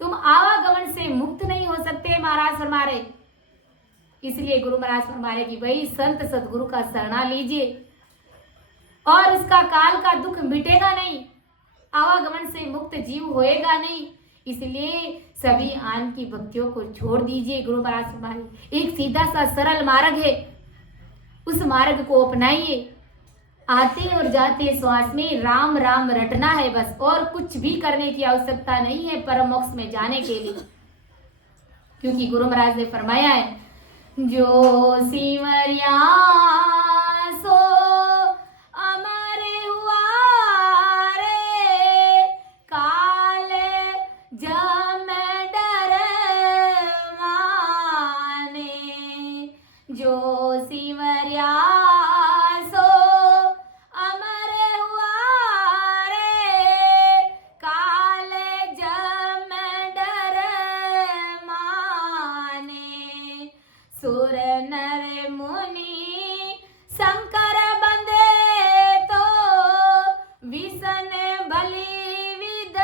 तुम आवागमन से मुक्त नहीं हो सकते। महाराज फरमा रहे, इसलिए गुरु महाराज फरमा रहे कि भाई संत सदगुरु का शरणा लीजिए और उसका काल का दुख मिटेगा नहीं, आवागमन से मुक्त जीव होएगा नहीं। इसलिए सभी आन की भक्तियों को छोड़ दीजिए। गुरु महाराज फरमा रहे एक सीधा सा सरल मार्ग है, उस मार्ग को अपनाइए। आते और जाते श्वास में राम राम रटना है बस, और कुछ भी करने की आवश्यकता नहीं है परम मोक्ष में जाने के लिए। क्योंकि गुरु महाराज ने फरमाया है, जो सिमरिया सो अमर हुआ रे, काल जम डर माने। जो सिमरिया सुर नर मुनि शंकर बंदे तो विष्ण बलि विद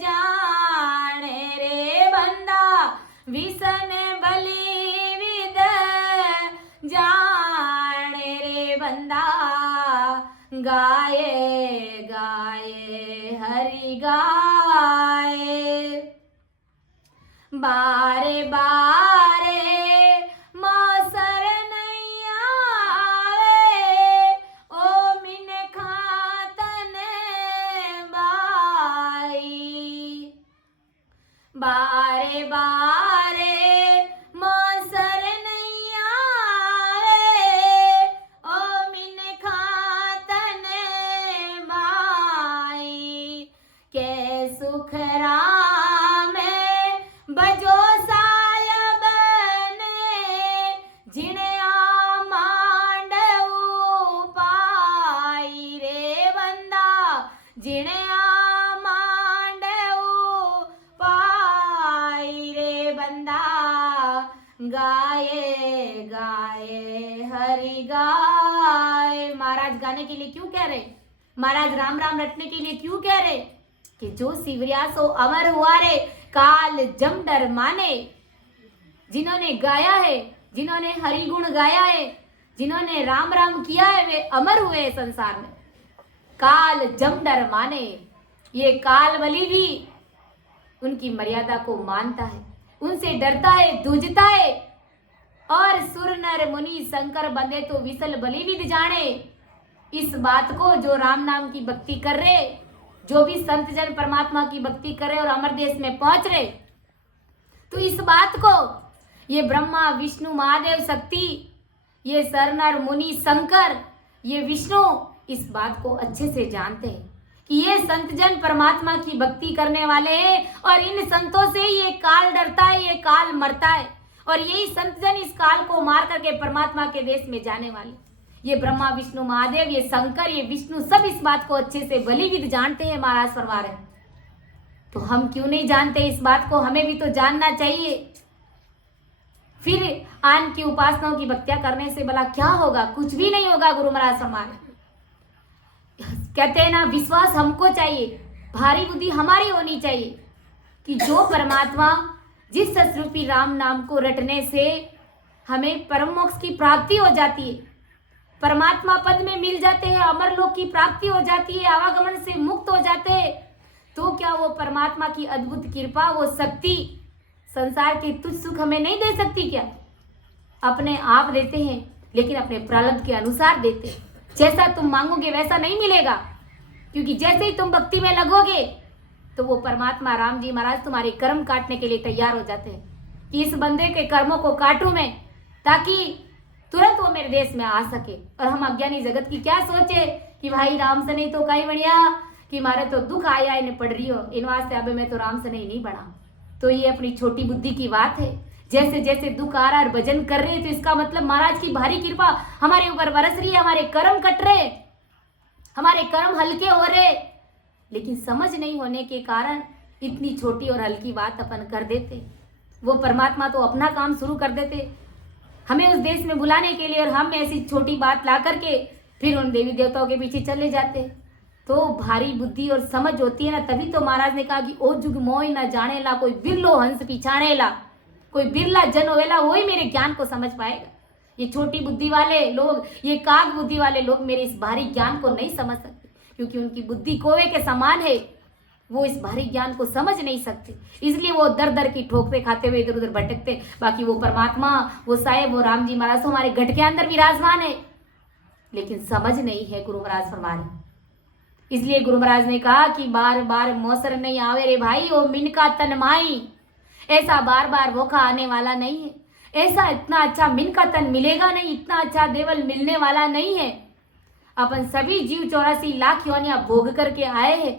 जाने रे बंदा, विष्ण बलि विद जाने रे बंदा। गाये गाये हरि गाये, बारे बारे बारे बारे मौसर नहीं आवे, ओ मिन खातन बाई। के सुख राम बजो सायब ने, जिन्हें आ मांडऊ पाई रे बंदा, जिन्हें गाये गाये हरि गाये। महाराज गाने के लिए क्यों कह रहे? महाराज राम राम रटने के लिए क्यों कह रहे? कि जो सिवरिया सो अमर हुआ रे, काल जम डर माने। जिन्होंने गाया है, जिन्होंने हरि गुण गाया है, जिन्होंने राम राम किया है, वे अमर हुए संसार में। काल जम डर माने, ये काल बलि भी उनकी मर्यादा को मानता है, उनसे डरता है, दूजता है। और सुर नर मुनि शंकर बंदे तो विसल बलि विद जाने। इस बात को जो राम नाम की भक्ति कर रहे, जो भी संत जन परमात्मा की भक्ति कर रहे और अमर देश में पहुंच रहे, तो इस बात को ये ब्रह्मा विष्णु महादेव शक्ति, ये सर नर मुनि शंकर, ये विष्णु इस बात को अच्छे से जानते हैं कि ये संत जन परमात्मा की भक्ति करने वाले हैं, और इन संतों से ये काल डरता है, ये काल मरता है, और यही संत जन इस काल को मार करके परमात्मा के देश में जाने वाले। ये ब्रह्मा विष्णु महादेव, ये शंकर, ये विष्णु सब इस बात को अच्छे से बलिविद जानते हैं। महाराज फरमा रहे, तो हम क्यों नहीं जानते इस बात को? हमें भी तो जानना चाहिए। फिर आन की उपासनाओं की भक्तियां करने से भला क्या होगा? कुछ भी नहीं होगा। गुरु महाराज फरमा रहे, कहते हैं ना, विश्वास हमको चाहिए, भारी बुद्धि हमारी होनी चाहिए कि जो परमात्मा जिस सतरूपी राम नाम को रटने से हमें परम मोक्ष की प्राप्ति हो जाती है, परमात्मा पद में मिल जाते हैं, अमर लोक की प्राप्ति हो जाती है, आवागमन से मुक्त हो जाते हैं, तो क्या वो परमात्मा की अद्भुत कृपा, वो शक्ति संसार के तुच्छ सुख हमें नहीं दे सकती क्या? अपने आप देते हैं, लेकिन अपने प्रारब्ध के अनुसार देते हैं। जैसा तुम मांगोगे वैसा नहीं मिलेगा, क्योंकि जैसे ही तुम भक्ति में लगोगे तो वो परमात्मा राम जी महाराज तुम्हारे कर्म काटने के लिए तैयार हो जाते हैं कि इस बंदे के कर्मों को काटूं मैं, ताकि तुरंत वो मेरे देश में आ सके। और हम अज्ञानी जगत की क्या सोचे कि भाई राम से नहीं तो कहीं बढ़िया कि मारे तो दुख आया इन्हें पड़ रही हो, इन वास्ते अब मैं तो राम से नहीं बना। तो ये अपनी छोटी बुद्धि की बात है। जैसे जैसे दुख आ रहा है भजन कर रहे हैं, तो इसका मतलब महाराज की भारी कृपा हमारे ऊपर बरस रही है, हमारे कर्म कट रहे, हमारे कर्म हल्के हो रहे, लेकिन समझ नहीं होने के कारण इतनी छोटी और हल्की बात अपन कर देते। वो परमात्मा तो अपना काम शुरू कर देते हमें उस देश में बुलाने के लिए, और हम ऐसी छोटी बात ला करके फिर उन देवी देवताओं के पीछे चले जाते। तो भारी बुद्धि और समझ होती है ना, तभी तो महाराज ने कहा कि ओ जुग मोय न जाने ला, कोई बिरलो हंस पिछाने ला, कोई बिरला जन होवेला वही मेरे ज्ञान को समझ पाएगा। ये छोटी बुद्धि वाले लोग, ये काग बुद्धि वाले लोग मेरे इस भारी ज्ञान को नहीं समझ सकते, क्योंकि उनकी बुद्धि कोवे के समान है, वो इस भारी ज्ञान को समझ नहीं सकते, इसलिए वो दर दर की ठोकरे खाते हुए इधर उधर भटकते। बाकी वो परमात्मा, वो साहेब, वो राम जी महाराज तो हमारे घट के अंदर विराजमान है, लेकिन समझ नहीं है गुरु महाराज फरमा रहे। इसलिए गुरु महाराज ने कहा कि बार बार मौसर नहीं आवे रे भाई, ओ मिन का तन माई, ऐसा बार बार धोखा आने वाला नहीं है, ऐसा इतना अच्छा मिन का तन मिलेगा नहीं, इतना अच्छा देवल मिलने वाला नहीं है। अपन सभी जीव 84 लाख योनियां भोग करके आए हैं,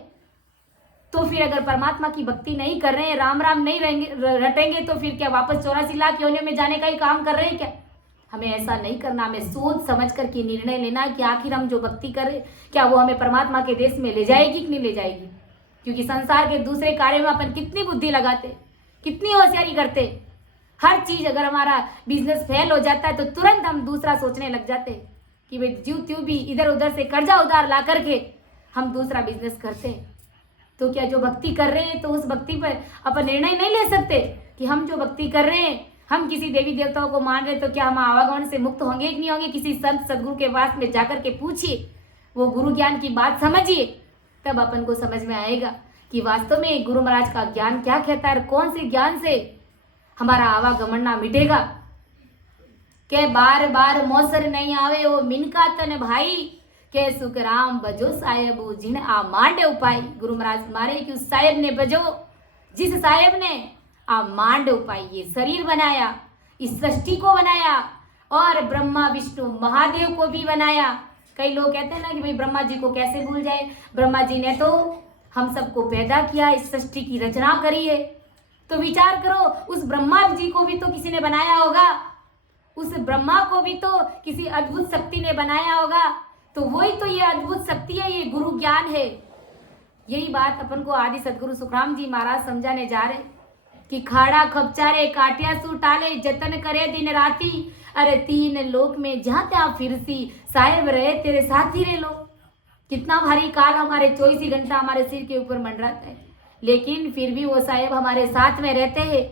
तो फिर अगर परमात्मा की भक्ति नहीं कर रहे हैं, राम राम नहीं रटेंगे, तो फिर क्या वापस 84 लाख योनियों में जाने का ही काम कर रहे हैं क्या? हमें ऐसा नहीं करना, हमें सोच समझ कर के निर्णय लेना है कि आखिर हम जो भक्ति करें क्या वो हमें परमात्मा के देश में ले जाएगी कि नहीं ले जाएगी। क्योंकि संसार के दूसरे कार्य में अपन कितनी बुद्धि लगाते, कितनी होशियारी करते, हर चीज अगर हमारा बिजनेस फेल हो जाता है तो तुरंत हम दूसरा सोचने लग जाते कि भाई ज्यों त्यों भी इधर उधर से कर्जा उधार ला करके हम दूसरा बिजनेस करते। तो क्या जो भक्ति कर रहे हैं तो उस भक्ति पर अपन निर्णय नहीं ले सकते कि हम जो भक्ति कर रहे हैं, हम किसी देवी देवताओं को मान रहे, तो क्या हम आवागमन से मुक्त होंगे कि नहीं होंगे? किसी संत सदगुरु के पास में जाकर के पूछिए, वो गुरु ज्ञान की बात समझिए, तब अपन को समझ में आएगा कि वास्तव में गुरु महाराज का ज्ञान क्या कहता है, कौन से ज्ञान से हमारा आवागमन ना मिटेगा। के बार बार मौसर नहीं आवे ओ मिनका तन भाई, के सुख राम बजो साहेब जिन आ मांडे उपाय। गुरु महाराज मारे कि उस साहेब ने बजो, जिस साहेब ने आ मांड उपाय, ये शरीर बनाया, इस सृष्टि को बनाया, और ब्रह्मा विष्णु महादेव को भी बनाया। कई लोग कहते हैं ना कि भाई ब्रह्मा जी को कैसे भूल जाए, ब्रह्मा जी ने तो हम सबको पैदा किया, इस सृष्टि की रचना करी है। तो विचार करो, उस ब्रह्मा जी को भी तो किसी ने बनाया होगा, उस ब्रह्मा को भी तो किसी अद्भुत शक्ति ने बनाया होगा। तो वही तो ये अद्भुत शक्ति है, ये गुरु ज्ञान है। यही बात अपन को आदि सदगुरु सुखराम जी महाराज समझाने जा रहे कि खाड़ा खपचारे काटिया सू टाले, जतन करे दिन राती, अरे तीन लोक में जहाँ त्या फिरसी, साहेब रहे तेरे साथी रे लो। कितना भारी काल हमारे 24 घंटा हमारे सिर के ऊपर मंडराता है, लेकिन फिर भी वो साहेब हमारे साथ में रहते हैं।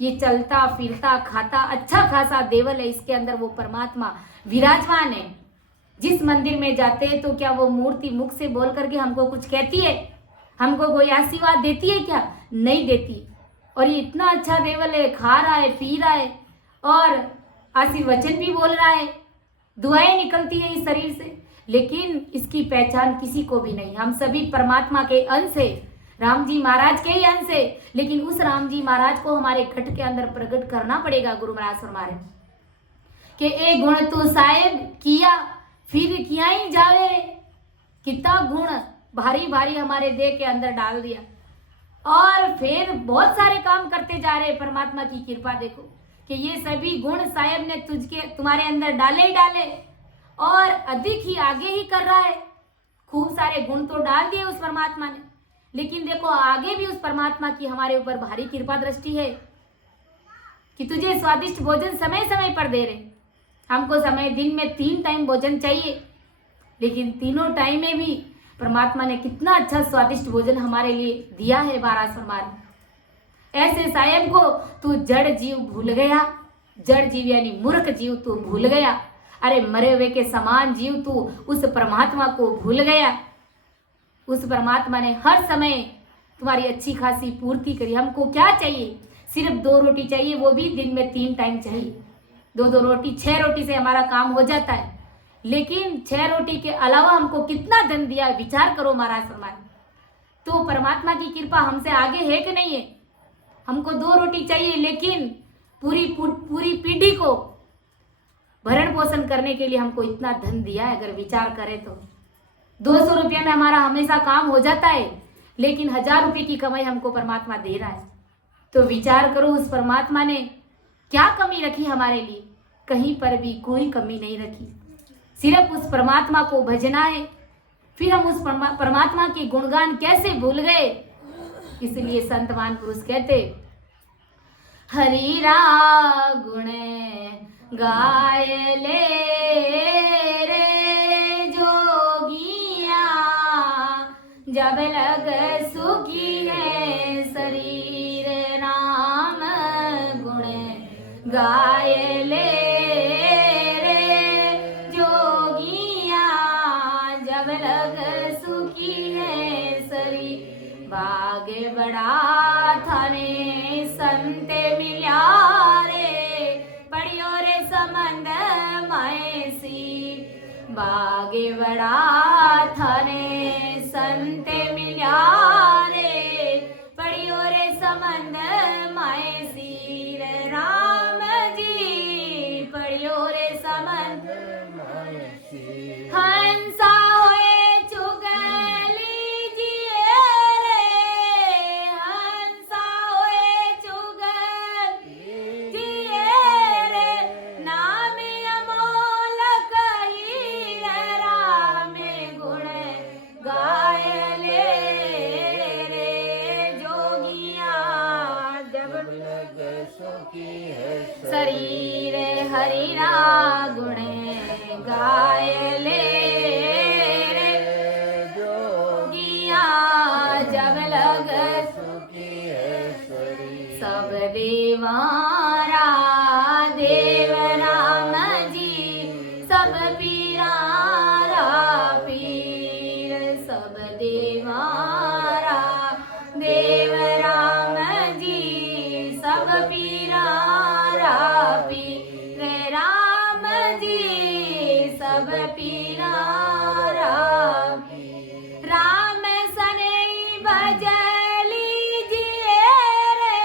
ये चलता फिरता खाता अच्छा खासा देवल है, इसके अंदर वो परमात्मा विराजमान है। जिस मंदिर में जाते हैं तो क्या वो मूर्ति मुख से बोल करके हमको कुछ कहती है, हमको कोई आशीर्वाद देती है क्या? नहीं देती। और ये इतना अच्छा देवल है, खा रहा है, पी रहा है, और आशीर्वचन भी बोल रहा है, दुआएं निकलती है इस शरीर से, लेकिन इसकी पहचान किसी को भी नहीं। हम सभी परमात्मा के अंश है, राम जी महाराज के ही अंश है, लेकिन उस राम जी महाराज को हमारे घट के अंदर प्रकट करना पड़ेगा। गुरु महाराज फरमा रहे कि एक गुण तो साहेब किया फिर किया ही जावे। कितना गुण भारी भारी हमारे देह के अंदर डाल दिया, और फिर बहुत सारे काम करते जा रहे। परमात्मा की कृपा देखो कि ये सभी गुण साहेब ने तुम्हारे अंदर डाले ही डाले, और अधिक ही आगे ही कर रहा है। खूब सारे गुण तो डाल दिए उस परमात्मा ने, लेकिन देखो आगे भी उस परमात्मा की हमारे ऊपर भारी कृपा दृष्टि है कि तुझे स्वादिष्ट भोजन समय समय पर दे रहे। हमको समय दिन में 3 टाइम भोजन चाहिए, लेकिन तीनों टाइम में भी परमात्मा ने कितना अच्छा स्वादिष्ट भोजन हमारे लिए दिया है महाराज फरमा रहे। ऐसे साहेब को तू जड़ जीव भूल गया, जड़ जीव यानी मूर्ख जीव तू भूल गया। अरे मरे हुए के समान जीव तू उस परमात्मा को भूल गया। उस परमात्मा ने हर समय तुम्हारी अच्छी खासी पूर्ति करी। हमको क्या चाहिए? सिर्फ 2 रोटी चाहिए, वो भी दिन में 3 टाइम चाहिए। 2 रोटी, 6 रोटी से हमारा काम हो जाता है। लेकिन 6 रोटी के अलावा हमको कितना धन दिया, विचार करो महाराज फरमाए। तो परमात्मा की कृपा हमसे आगे है कि नहीं है? हमको 2 रोटी चाहिए, लेकिन पूरी पीढ़ी को भरण पोषण करने के लिए हमको इतना धन दिया है। अगर विचार करें तो 200 रुपया में हमारा हमेशा काम हो जाता है, लेकिन 1000 रुपये की कमाई हमको परमात्मा दे रहा है। तो विचार करो, उस परमात्मा ने क्या कमी रखी हमारे लिए? कहीं पर भी कोई कमी नहीं रखी। सिर्फ उस परमात्मा को भजना है। फिर हम उस परमात्मा के गुणगान कैसे भूल गए? इसलिए संतवान पुरुष कहते, हरिरा गुण गाय ले रे जोगिया, जब लग सुखी है शरीर नाम गुण गाय ले रे जोगिया, जब लग सुखी है शरीर। भाग्य बड़ा थाने संत मिल्या रे, पढ़ियो रे संबंध मायसी। भाग्य बड़ा थाने संत मिल्या रे, पढ़ियो रे संबंध मायसी। राम जी पढ़ियो रे संबंध मायसी। हंसा होए चुगली जिए रे, हंसा होए चुगली जिए रे, नाम अमोल कही राम गुण गाय ले रे जोगिया, जब लग सुखी है शरीर हरिरा गुण गाय ले रे जोगिया, जब लग सुखी है शरीर। सब देवारा देव राम जी, सब पीरारा पीर। सब देवारा देव राम जी, सब पीरारा पीर। राम जी सब पीरारा पीर। राम सने भज लीजिए रे,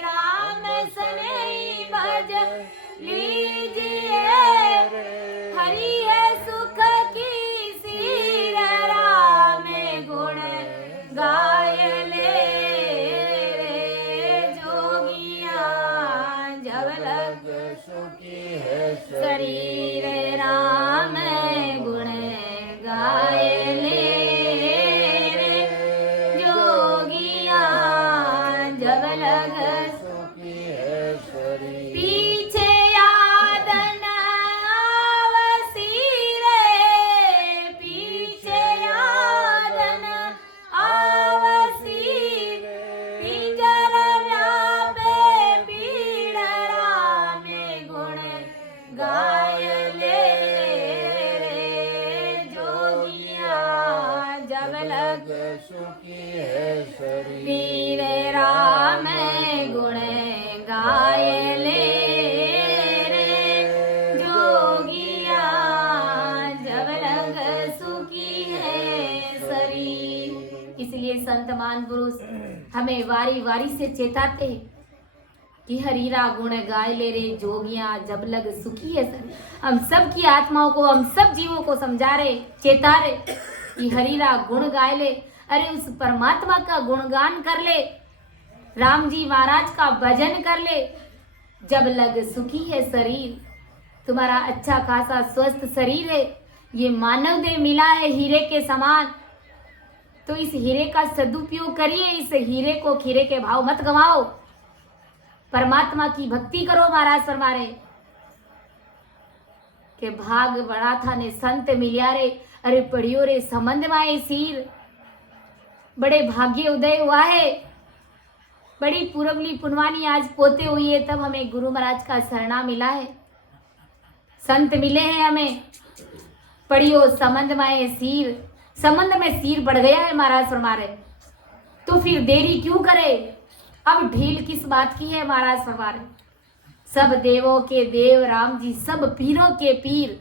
राम सने भज लीजिए रे, हरि है सुख की सीर। राम गुण गाय ले रे जोगिया, जब लग सुखी है शरीर। राम गुण गाय ले रे जोगिया, जब लग सुखी है शरीर। पीछे याद न आवसी रे, पीछे याद न आवसी रे, पिंजर व्यापे पीड़। राम गुण गाय ले रे जोगिया, जब लग सुखी है शरीर। पीर राम गुण गाय ले रे जोगिया, जब लग सुखी है शरीर। इसलिए संत महापुरुष हमें वारी वारी से चेताते हैं कि हरीरा गुण गाय ले रे जोगिया, जब लग सुखी है शरीर। हम सब की आत्माओं को, हम सब जीवों को समझा रहे, चेता रहे कि हरीरा गुण गाय ले। अरे उस परमात्मा का गुणगान कर ले, राम जी महाराज का भजन कर ले, जब लग सुखी है शरीर। तुम्हारा अच्छा खासा स्वस्थ शरीर है, ये मानव देह मिला है हीरे के समान। तो इस हीरे का सदुपयोग करिए, इस हीरे को खीरे के भाव मत गवाओ। परमात्मा की भक्ति करो। महाराज फरमा रहे कि भाग बड़ा था ने संत मिलिया रे। अरे पढ़ियो रे संबंध माए सीर, बड़े भाग्य उदय हुआ है, बड़ी पूरबली पुनवानी आज पोते हुई है, तब हमें गुरु महाराज का शरणा मिला है, संत मिले हैं हमें। पढ़ियो संबंध माए सीर, संबंध में सीर बढ़ गया है महाराज फरमा रहे, तो फिर देरी क्यों करे, अब ढील किस बात की है महाराज फरमा रहे। सब देवों के देव राम जी, सब पीरों के पीर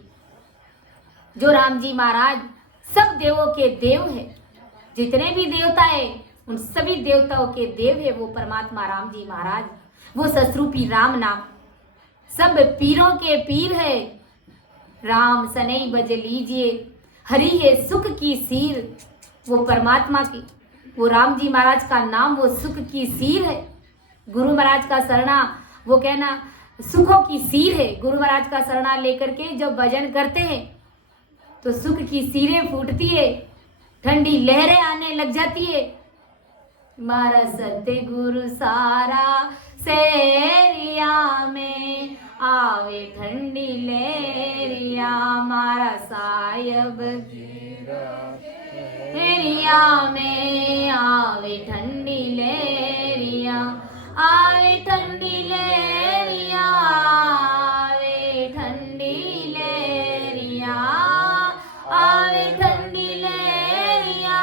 जो राम जी महाराज सब देवों के देव है, जितने भी देवता है उन सभी देवताओं के देव है वो परमात्मा राम जी महाराज, वो ससरूपी राम नाम सब पीरों के पीर है। राम सनई बज लीजिए, हरि है सुख की सीर, वो परमात्मा की, वो राम जी महाराज का नाम वो सुख की सीर है। गुरु महाराज का शरणा वो कहना सुखों की सीर है। गुरु महाराज का शरणा लेकर के जब भजन करते हैं तो सुख की सीरें फूटती है, ठंडी लहरें आने लग जाती है। मारा सत्य गुरु सारा सेरिया में आवे ठंडी लहरिया, मारा सायब एरिया में आवे ठंडी लहरिया, आवे ठंडी लहरिया, आवे ठंडी लहरिया, आवे ठंडी लहरिया,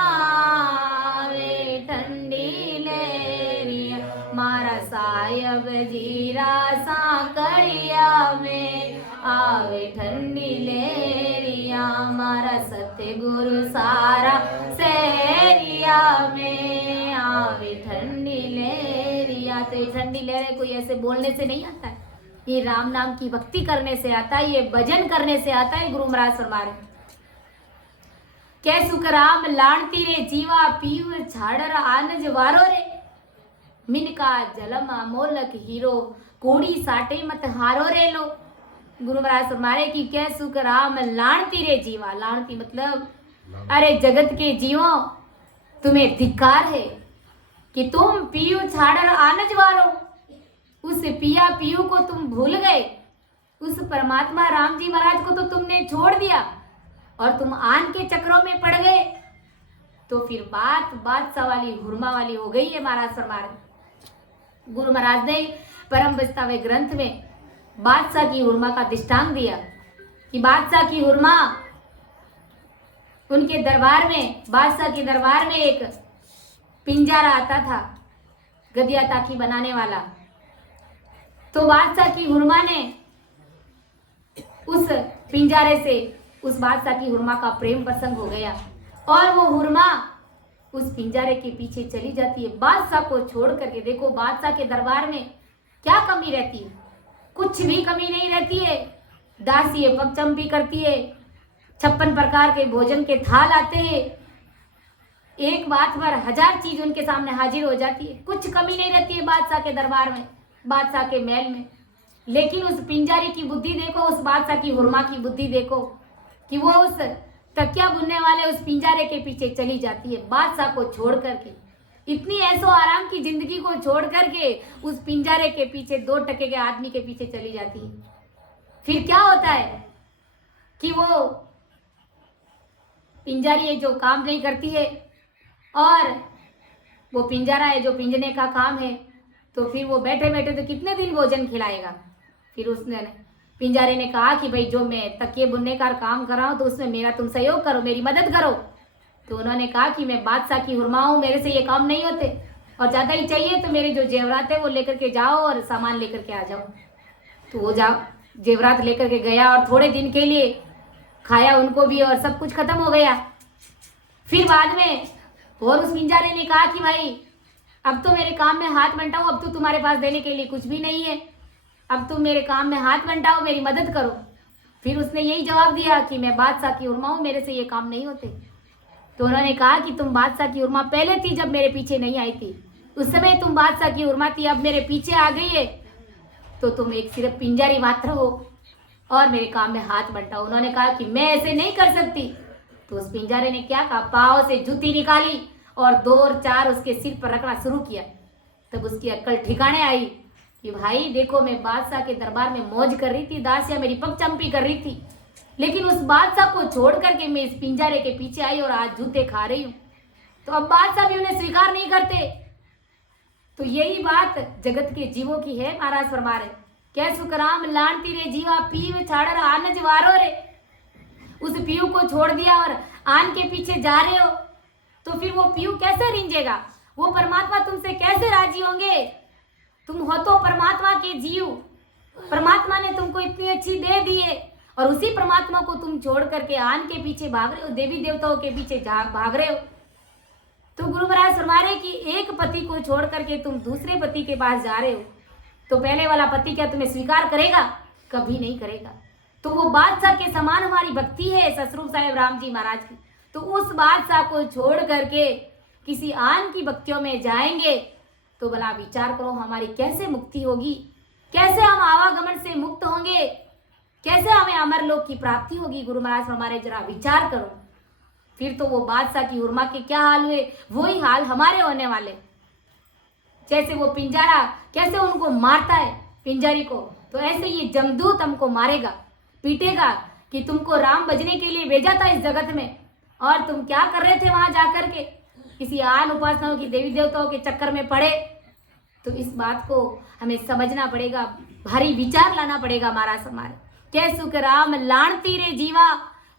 आवे ठंडी लहरिया, मारा सायब जीरा सांकड़िया में आवे ठंडी लहरिया, मारा सत्य गुरु सारा सेरिया में आवे ठंडी लहरिया। तो ये ठंडी लहरें कोई ऐसे बोलने से नहीं आता है, ये राम नाम की भक्ति करने से आता है, ये भजन करने से आता है। गुरु महाराज फरमा रहे कै सुख राम लाणती रे जीवा, पीव छाड़र आनज वारो रे, मिनका जलम अमोलक हीरो, कोड़ी साटे मत हारो रे लो। गुरु महाराज फरमा रहे कि कै सुख राम लाणती रे जीवा, लाणती मतलब अरे जगत के जीवों तुम्हें धिक्कार है कि तुम पीयू छाड़र आनज वालो, उस पिया पीयू को तुम भूल गए, उस परमात्मा राम जी महाराज को तो तुमने छोड़ दिया और तुम आन के चक्रों में पड़ गए। तो फिर बात बादशाह वाली हुरमा वाली हो गई है। महाराज फरमा रहे गुरु महाराज ने परम बस्तावे ग्रंथ में बादशाह की हुरमा का दृष्टांत दिया कि बादशाह की हुरमा उनके दरबार में, बादशाह के दरबार में एक पिंजरा आता था, गदिया ताकी बनाने वाला। तो बादशाह की हुरमा ने उस पिंजरे से उस बादशाह की हुरमा का प्रेम प्रसंग हो गया और वो हुरमा उस पिंजरे के पीछे चली जाती है बादशाह को छोड़ करके। देखो बादशाह के दरबार में क्या कमी रहती है, कुछ भी कमी नहीं रहती है। दासी है, पगचंपी करती है, 56 प्रकार के भोजन के थाल आते हैं, एक बात पर 1000 चीज उनके सामने हाजिर हो जाती है, कुछ कमी नहीं रहती है बादशाह के दरबार में, बादशाह के महल में। लेकिन उस पिंजारी की बुद्धि देखो, उस बादशाह की हुरमा की बुद्धि देखो कि वो उस तकिया बुनने वाले उस पिंजारे के पीछे चली जाती है बादशाह को छोड़ करके। इतनी ऐसो आराम की जिंदगी को छोड़ करके उस पिंजारे के पीछे 2 टके के आदमी के पीछे चली जाती है। फिर क्या होता है कि वो पिंजारी है जो काम नहीं करती है और वो पिंजरा है जो पिंजने का काम है, तो फिर वो बैठे बैठे तो कितने दिन भोजन खिलाएगा। फिर उसने पिंजारे ने कहा कि भाई जो मैं तकिए बुनने का काम कर रहा हूँ तो उसमें मेरा तुम सहयोग करो, मेरी मदद करो। तो उन्होंने कहा कि मैं बादशाह की हुरमा हूँ, मेरे से ये काम नहीं होते और ज़्यादा ही चाहिए तो मेरे जो जेवरात है वो लेकर के जाओ और सामान लेकर के आ जाओ। तो वो जाओ जेवरात लेकर के गया और थोड़े दिन के लिए खाया उनको भी और सब कुछ खत्म हो गया। फिर बाद में और उस पिंजारे ने कहा कि भाई अब तो मेरे काम में हाथ बंटाओ, अब तो तुम्हारे पास देने के लिए कुछ भी नहीं है, अब तुम मेरे काम में हाथ बंटाओ, मेरी मदद करो। फिर उसने यही जवाब दिया कि मैं बादशाह की हुरमा हूँ, मेरे से ये काम नहीं होते। तो उन्होंने कहा कि तुम बादशाह की हुरमा पहले थी जब मेरे पीछे नहीं आई थी, उस समय तुम बादशाह की हुरमा थी, अब मेरे पीछे आ गई है तो तुम एक सिर्फ पिंजारी मात्र हो और मेरे काम में हाथ बंटाओ। उन्होंने कहा कि मैं ऐसे नहीं कर सकती। तो उस पिंजारे ने क्या कहा, पाँव से जूती निकाली और 2 और 4 उसके सिर पर रखना शुरू किया। तब उसकी अक्ल ठिकाने आई कि भाई देखो मैं बादशाह के दरबार में मौज कर रही थी, दासिया मेरी पगचंपी कर रही थी, लेकिन उस बादशाह को छोड़ करके मैं इस पिंजरे के पीछे आई और आज जूते खा रही हूं। तो अब बादशाह भी उन्हें स्वीकार नहीं करते। तो यही बात जगत के जीवों की है। महाराज फरमा रहे, क्या सुखराम लानती रे जीवा पीव छाड़र आनज वारो रे। उस पीयू को छोड़ दिया और आन के पीछे जा रहे हो, तो फिर वो पीयू कैसे रिंजेगा? वो परमात्मा तुमसे कैसे राजी होंगे? तुम हो तो परमात्मा के जीव, परमात्मा ने तुमको इतनी अच्छी दे दी है और उसी परमात्मा को तुम छोड़ करके आन के पीछे भाग रहे हो, देवी देवताओं के पीछे भाग रहे हो। तो गुरु महाराज फरमा रहे कि एक पति को छोड़ करके तुम दूसरे पति के पास जा रहे हो, तो पहले वाला पति क्या तुम्हें स्वीकार करेगा? कभी नहीं करेगा। तो वो बादशाह के समान हमारी भक्ति है ससुर साहेब राम जी महाराज की। तो उस बादशाह को छोड़ करके किसी आन की भक्तियों में जाएंगे तो भला विचार करो हमारी कैसे मुक्ति होगी, कैसे हम आवागमन से मुक्त होंगे, कैसे हमें अमर लोक की प्राप्ति होगी। गुरु महाराज हमारे जरा विचार करो। फिर तो वो बादशाह की उर्मा के क्या हाल हुए, वही हाल हमारे होने वाले। जैसे वो पिंजरा कैसे उनको मारता है पिंजरी को, तो ऐसे ये जमदूत हमको मारेगा, पीटेगा कि तुमको राम बजने के लिए भेजा था इस जगत में और तुम क्या कर रहे थे वहां जाकर के, किसी आन उपासनाओं की देवी देवताओं के चक्कर में पड़े। तो इस बात को हमें समझना पड़ेगा, भारी विचार लाना पड़ेगा। महाराज हमारे कै सुख राम लाणती रे जीवा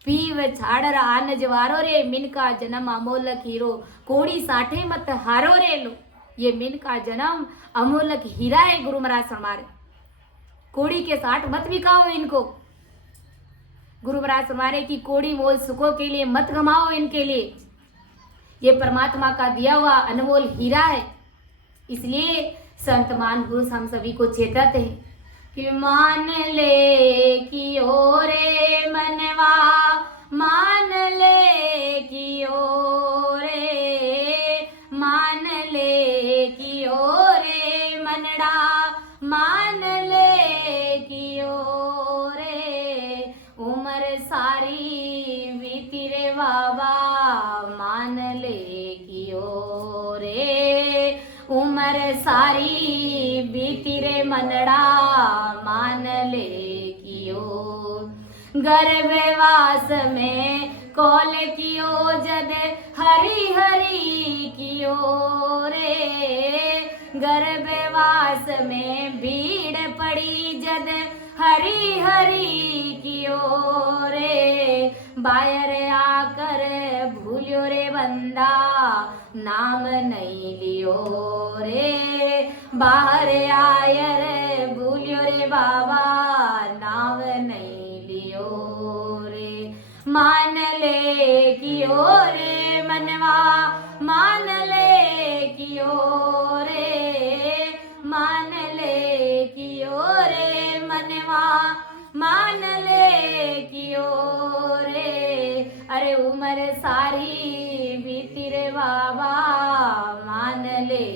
पीव छाड़र आन जवारो रे, मिन का जन्म अमोलक हीरो कोड़ी साठे मत हारो रे लो। ये मिन का जन्म अमोलक हीरा है। गुरु महाराज हमारे कोड़ी के साठ मत बिकाओ इनको। गुरु महाराज हमारे की कोड़ी मोल सुखों के लिए मत गमाओ इनके लिए। ये परमात्मा का दिया हुआ अनमोल हीरा है। इसलिए संत मान पुरुष हम सभी को चेताते हैं कि मान ले कि ओ रे मनवा, मान ले कि ओ रे, मान ले कि ओ रे मनड़ा, मान ले कि ओ रे, उम्र सारी बीती रे बाबा, मान ले कि ओ रे, उम्र सारी बीती रे मनड़ा, मान ले कियो। गर्भवास में कौल कियो जद हरि हरि कियो रे, गर्भवास में भीड़ पड़ी जद हरि हरि कियो रे, बायर आकर भूलियो रे बंदा, नाम नहीं लियो रे, बाहर आयर भूलियो रे बाबा, नाम नहीं लियो रे। मान ले कियो रे मनवा, मान ले कियो रे, मान ले कियो रे मनवा, मान ले कियो रे। अरे उम्र सारी बीती रे बाबा, मान ले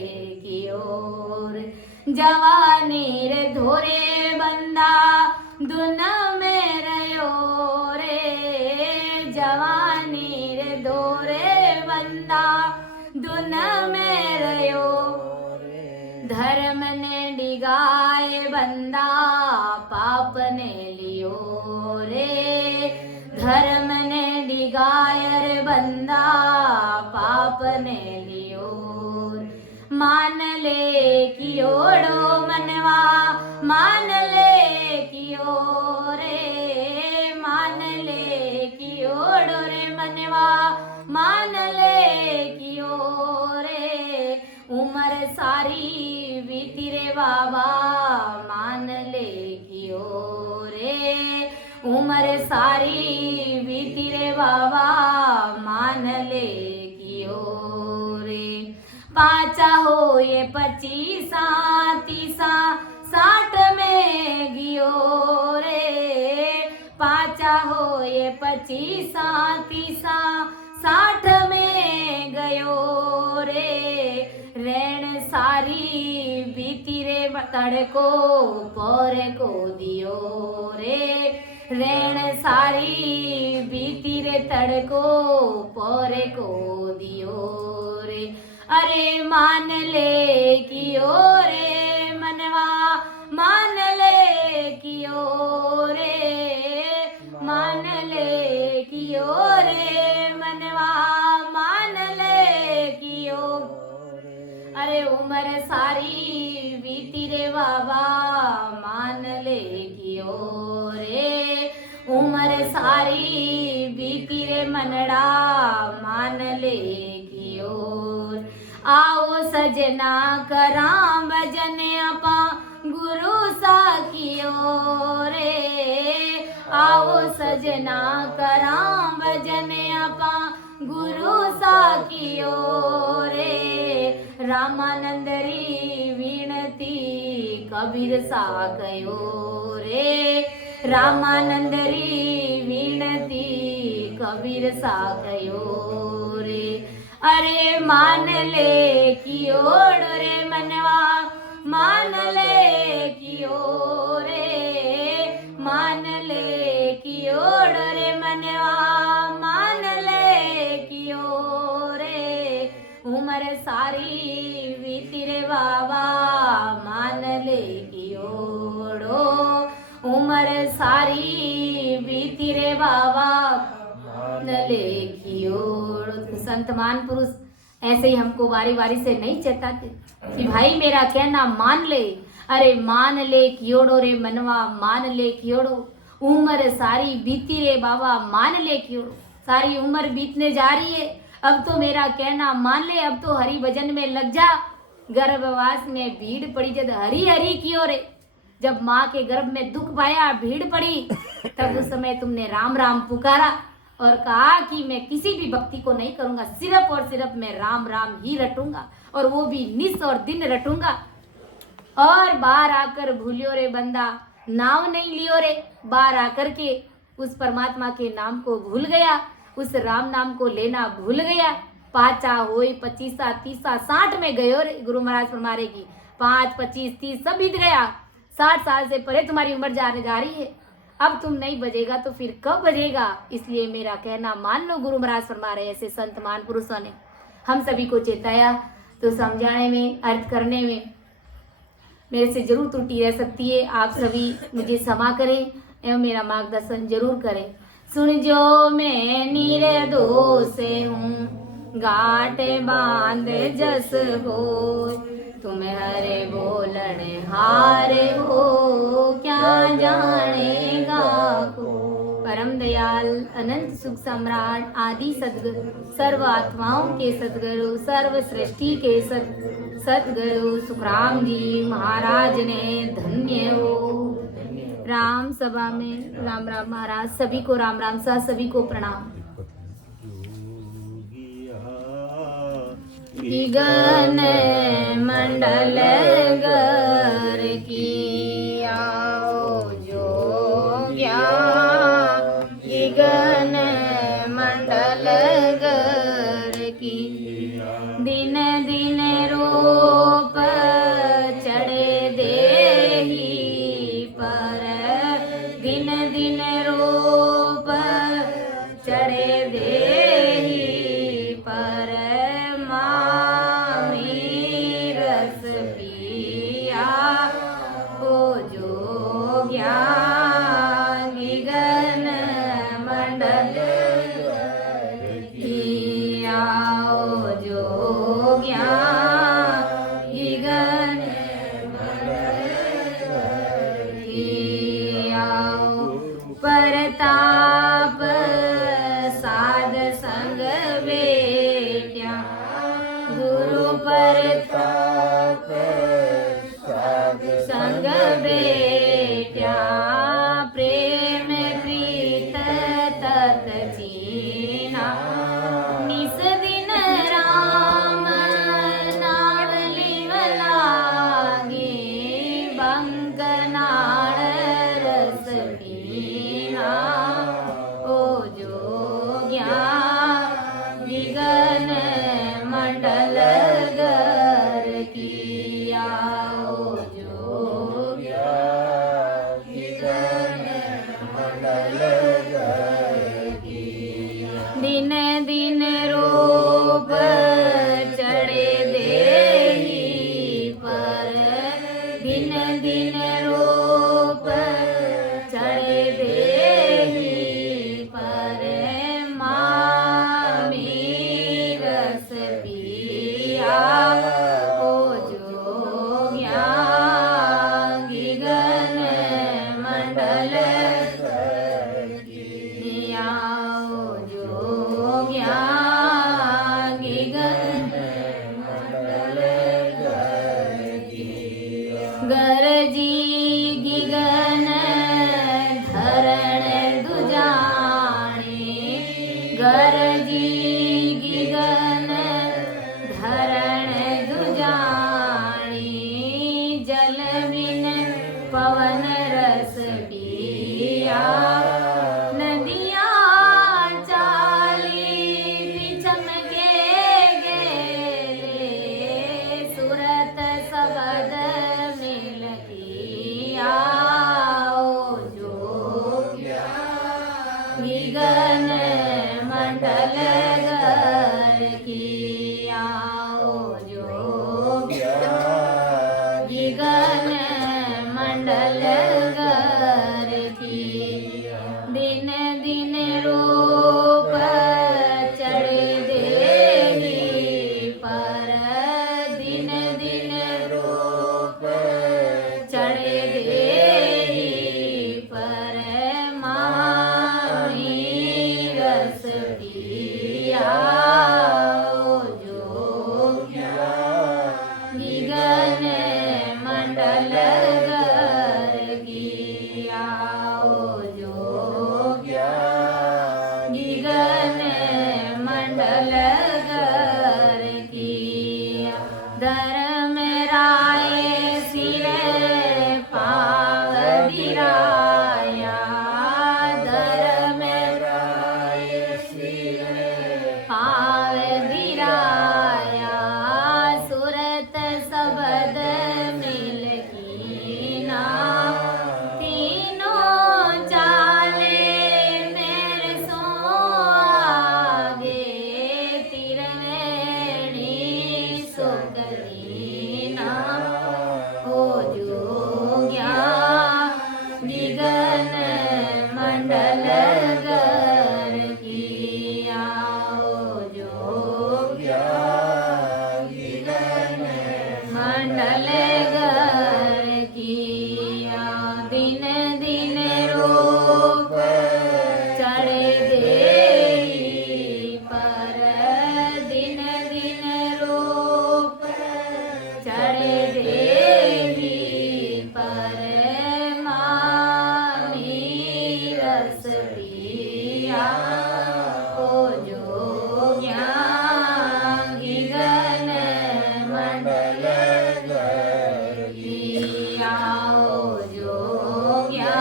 कियो रे। जवानी रे धोरे बंदा दुन में रयो रे, जवानी रे धोरे बंदा दुन में रयो, धर्म ने डिगाए बंदा पाप ने लियो रे, धर्म ने डिगायर बंदा पाप ने लियो। मान ले कियोड़ो मनवा, मान ले कियो रे, मान ले कियोड़ो रे मनवा, मान ले कियो रे, उम्र सारी बीती रे बाबा, मान ले कियो रे, उम्र सारी बीती रे बाबा, मान ले कियो रे। पाचा हो ये 25 30 60 में गियो रे, पाचा हो ये 25 30 60 में गयो रे, रैन सारी बीती रे तड़को पोरे को दियो रे, रैन सारी बीती रे तड़को पोरे को दियो रे। अरे मान ले कियो रे मनवा, मान ले कियो रे, मान उम्र सारी बीती रे बाबा मान ले कियो रे, उम्र सारी बीती रे मनड़ा मान ले कियो। आओ सजना करां भजन अपा गुरु सा कियो रे, आओ सजना करां भजन अपा गुरु सा कियो रे। रामानंद री विनती कबीर सा कयो रे, रामानंद री विनती कबीर सा कयो रे। अरे मान ले कियोड़ रे मनवा मान ले कियो रे, मान ले कियोड़ रे मनवा मान ले कियो रे। उम्र सारी बीती रे बाबा मान ले कियोड़ो, उम्र सारी बीती रे बाबा मान ले कियोड़ो। संत महापुरुष ऐसे ही हमको बारी बारी से नहीं चेताते कि भाई मेरा कहना मान ले। अरे मान ले कियोड़ो रे मनवा मान ले कियोड़ो, उम्र सारी बीती रे बाबा मान ले कियोड़ो। सारी उम्र बीतने जा रही है, अब तो मेरा कहना मान ले, अब तो हरि भजन में लग जा। गर्भवास में भीड़ पड़ी जब हरी हरी कियो रे, जब माँ के गर्भ में दुख पाया भीड़ पड़ी, तब उस समय तुमने राम राम पुकारा और कहा कि मैं किसी भी भक्ति को नहीं करूंगा, सिर्फ और सिर्फ मैं राम राम ही रटूंगा, और वो भी निस और दिन रटूंगा। और बाहर आकर भूलियो रे बंदा नाम नहीं लियो रे, बाहर आकर के उस परमात्मा के नाम को भूल गया, उस राम नाम को लेना भूल गया। 5 होई 25 30 60 में गयो रे, गुरु महाराज फरमा रहे की 5 25 30 सब बीत गया, 60 साल से परे तुम्हारी उम्र जाने जा रही है, अब तुम नहीं बजेगा तो फिर कब बजेगा। इसलिए मेरा कहना मान लो, गुरु महाराज फरमा रहे। ऐसे संत महापुरुषों ने हम सभी को चेताया, तो समझाने में अर्थ करने में मेरे से जरूर त्रुटि रह सकती है। आप सभी मुझे क्षमा करें एवं मेरा मार्गदर्शन जरूर करें। सुन जो मैं निर्दोष हूँ, गाटे बांध जस हो, तुम हरे बोलने हारे हो, क्या जानेगा को। परम दयाल अनंत सुख सम्राट आदि सद्गुरु, सर्व आत्माओं के सद्गुरु, सर्व सृष्टि के सद्गुरु सुखराम जी महाराज ने धन्य हो। राम सभा में राम राम महाराज, सभी को राम राम सा, सभी को प्रणाम। गगन मंडल गर की आओ जोग्या, गगन मंडल गर की दिन दिन रूप चढ़े देही पर, दिन दिन रूप चढ़े देही पर, गगन मंडल की आओ जोग्या, गगन मंडल की आओ। परताप साध संग बेट्या, गुरु परताप साध संग बेट्या, प्रेम प्रीत तत चीना, निस दिन राम नाम लिव लागे, बंक नाड़ रस पीना, ओ जोग्या गगन मंडल गर की आओ जोग्या, गगन मंडल गर की। दिन दिन रूप चढ़े देही पर, दिन दिन रूप चढ़े देही पर, मामी रस पिया, ओ दिन दिन रूप चढ़े देहि पर मामी रस पिया निगन मंडल गर किया निगन मंडल गर किया धर्म राय सिर पाव गिराया धर्म राय सिर पाव गिराया सुरत सबद मिल कीना तीनों चाले मेरे सो आगे तिरनेणी सुकलीना हो जोग्या निगन मंडल गर किया हो जोग्या निगन मंडल गर किया दिन दिन रूप चढ़े देहि पर दिन दिन रूप चढ़े देहि पर मामी रस पिया हो जोग्या निगन मंडल गर किया हो जोग्या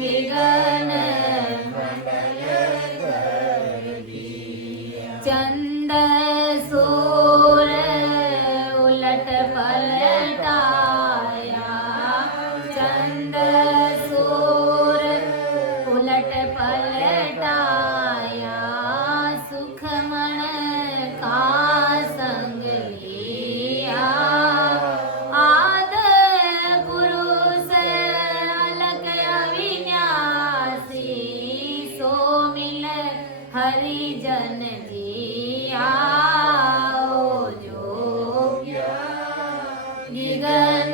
निगन मंडल गर किया चंद सूर उलट पलटाया चंद सूर उलट पलटाया सुखमण का संग लिया आद पुरुष अलग अविनाशी सो मिल हरिजन जिया जोग्या निगन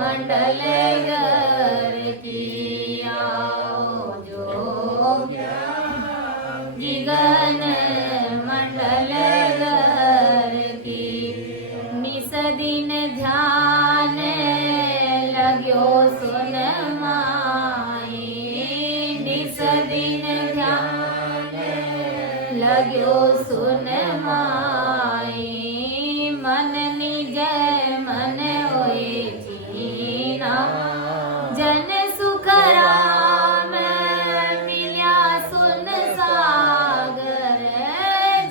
मंडल गर किया जोग्या निगन मंडल गर की निस दिन ध्यान लग्यो सुन माई निस दिन ध्यान लग्यो सुन माई मन निज मन होए जीना जन सुख राम मिल्या सुन सागर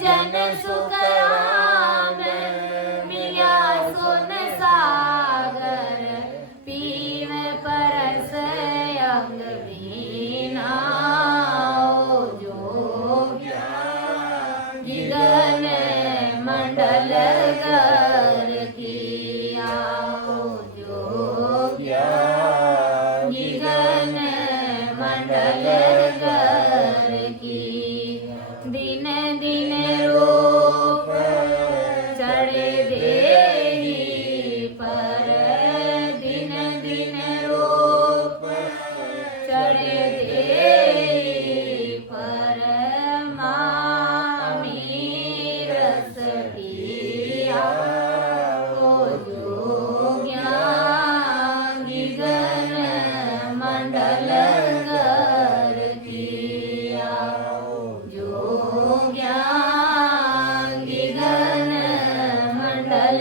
जन सुख राम मिल्या सुन सागर पीव परस अंग वीना जोग्या निगन मंडल गर किया जोग्या निगन मंडल गर की दिन दिन रूप चढ़े देहि पर दिन दिन रूप चढ़े देहि पर मामी रस पिया जोग्या निगन मंडल गर किया जोग्या निगन मंडल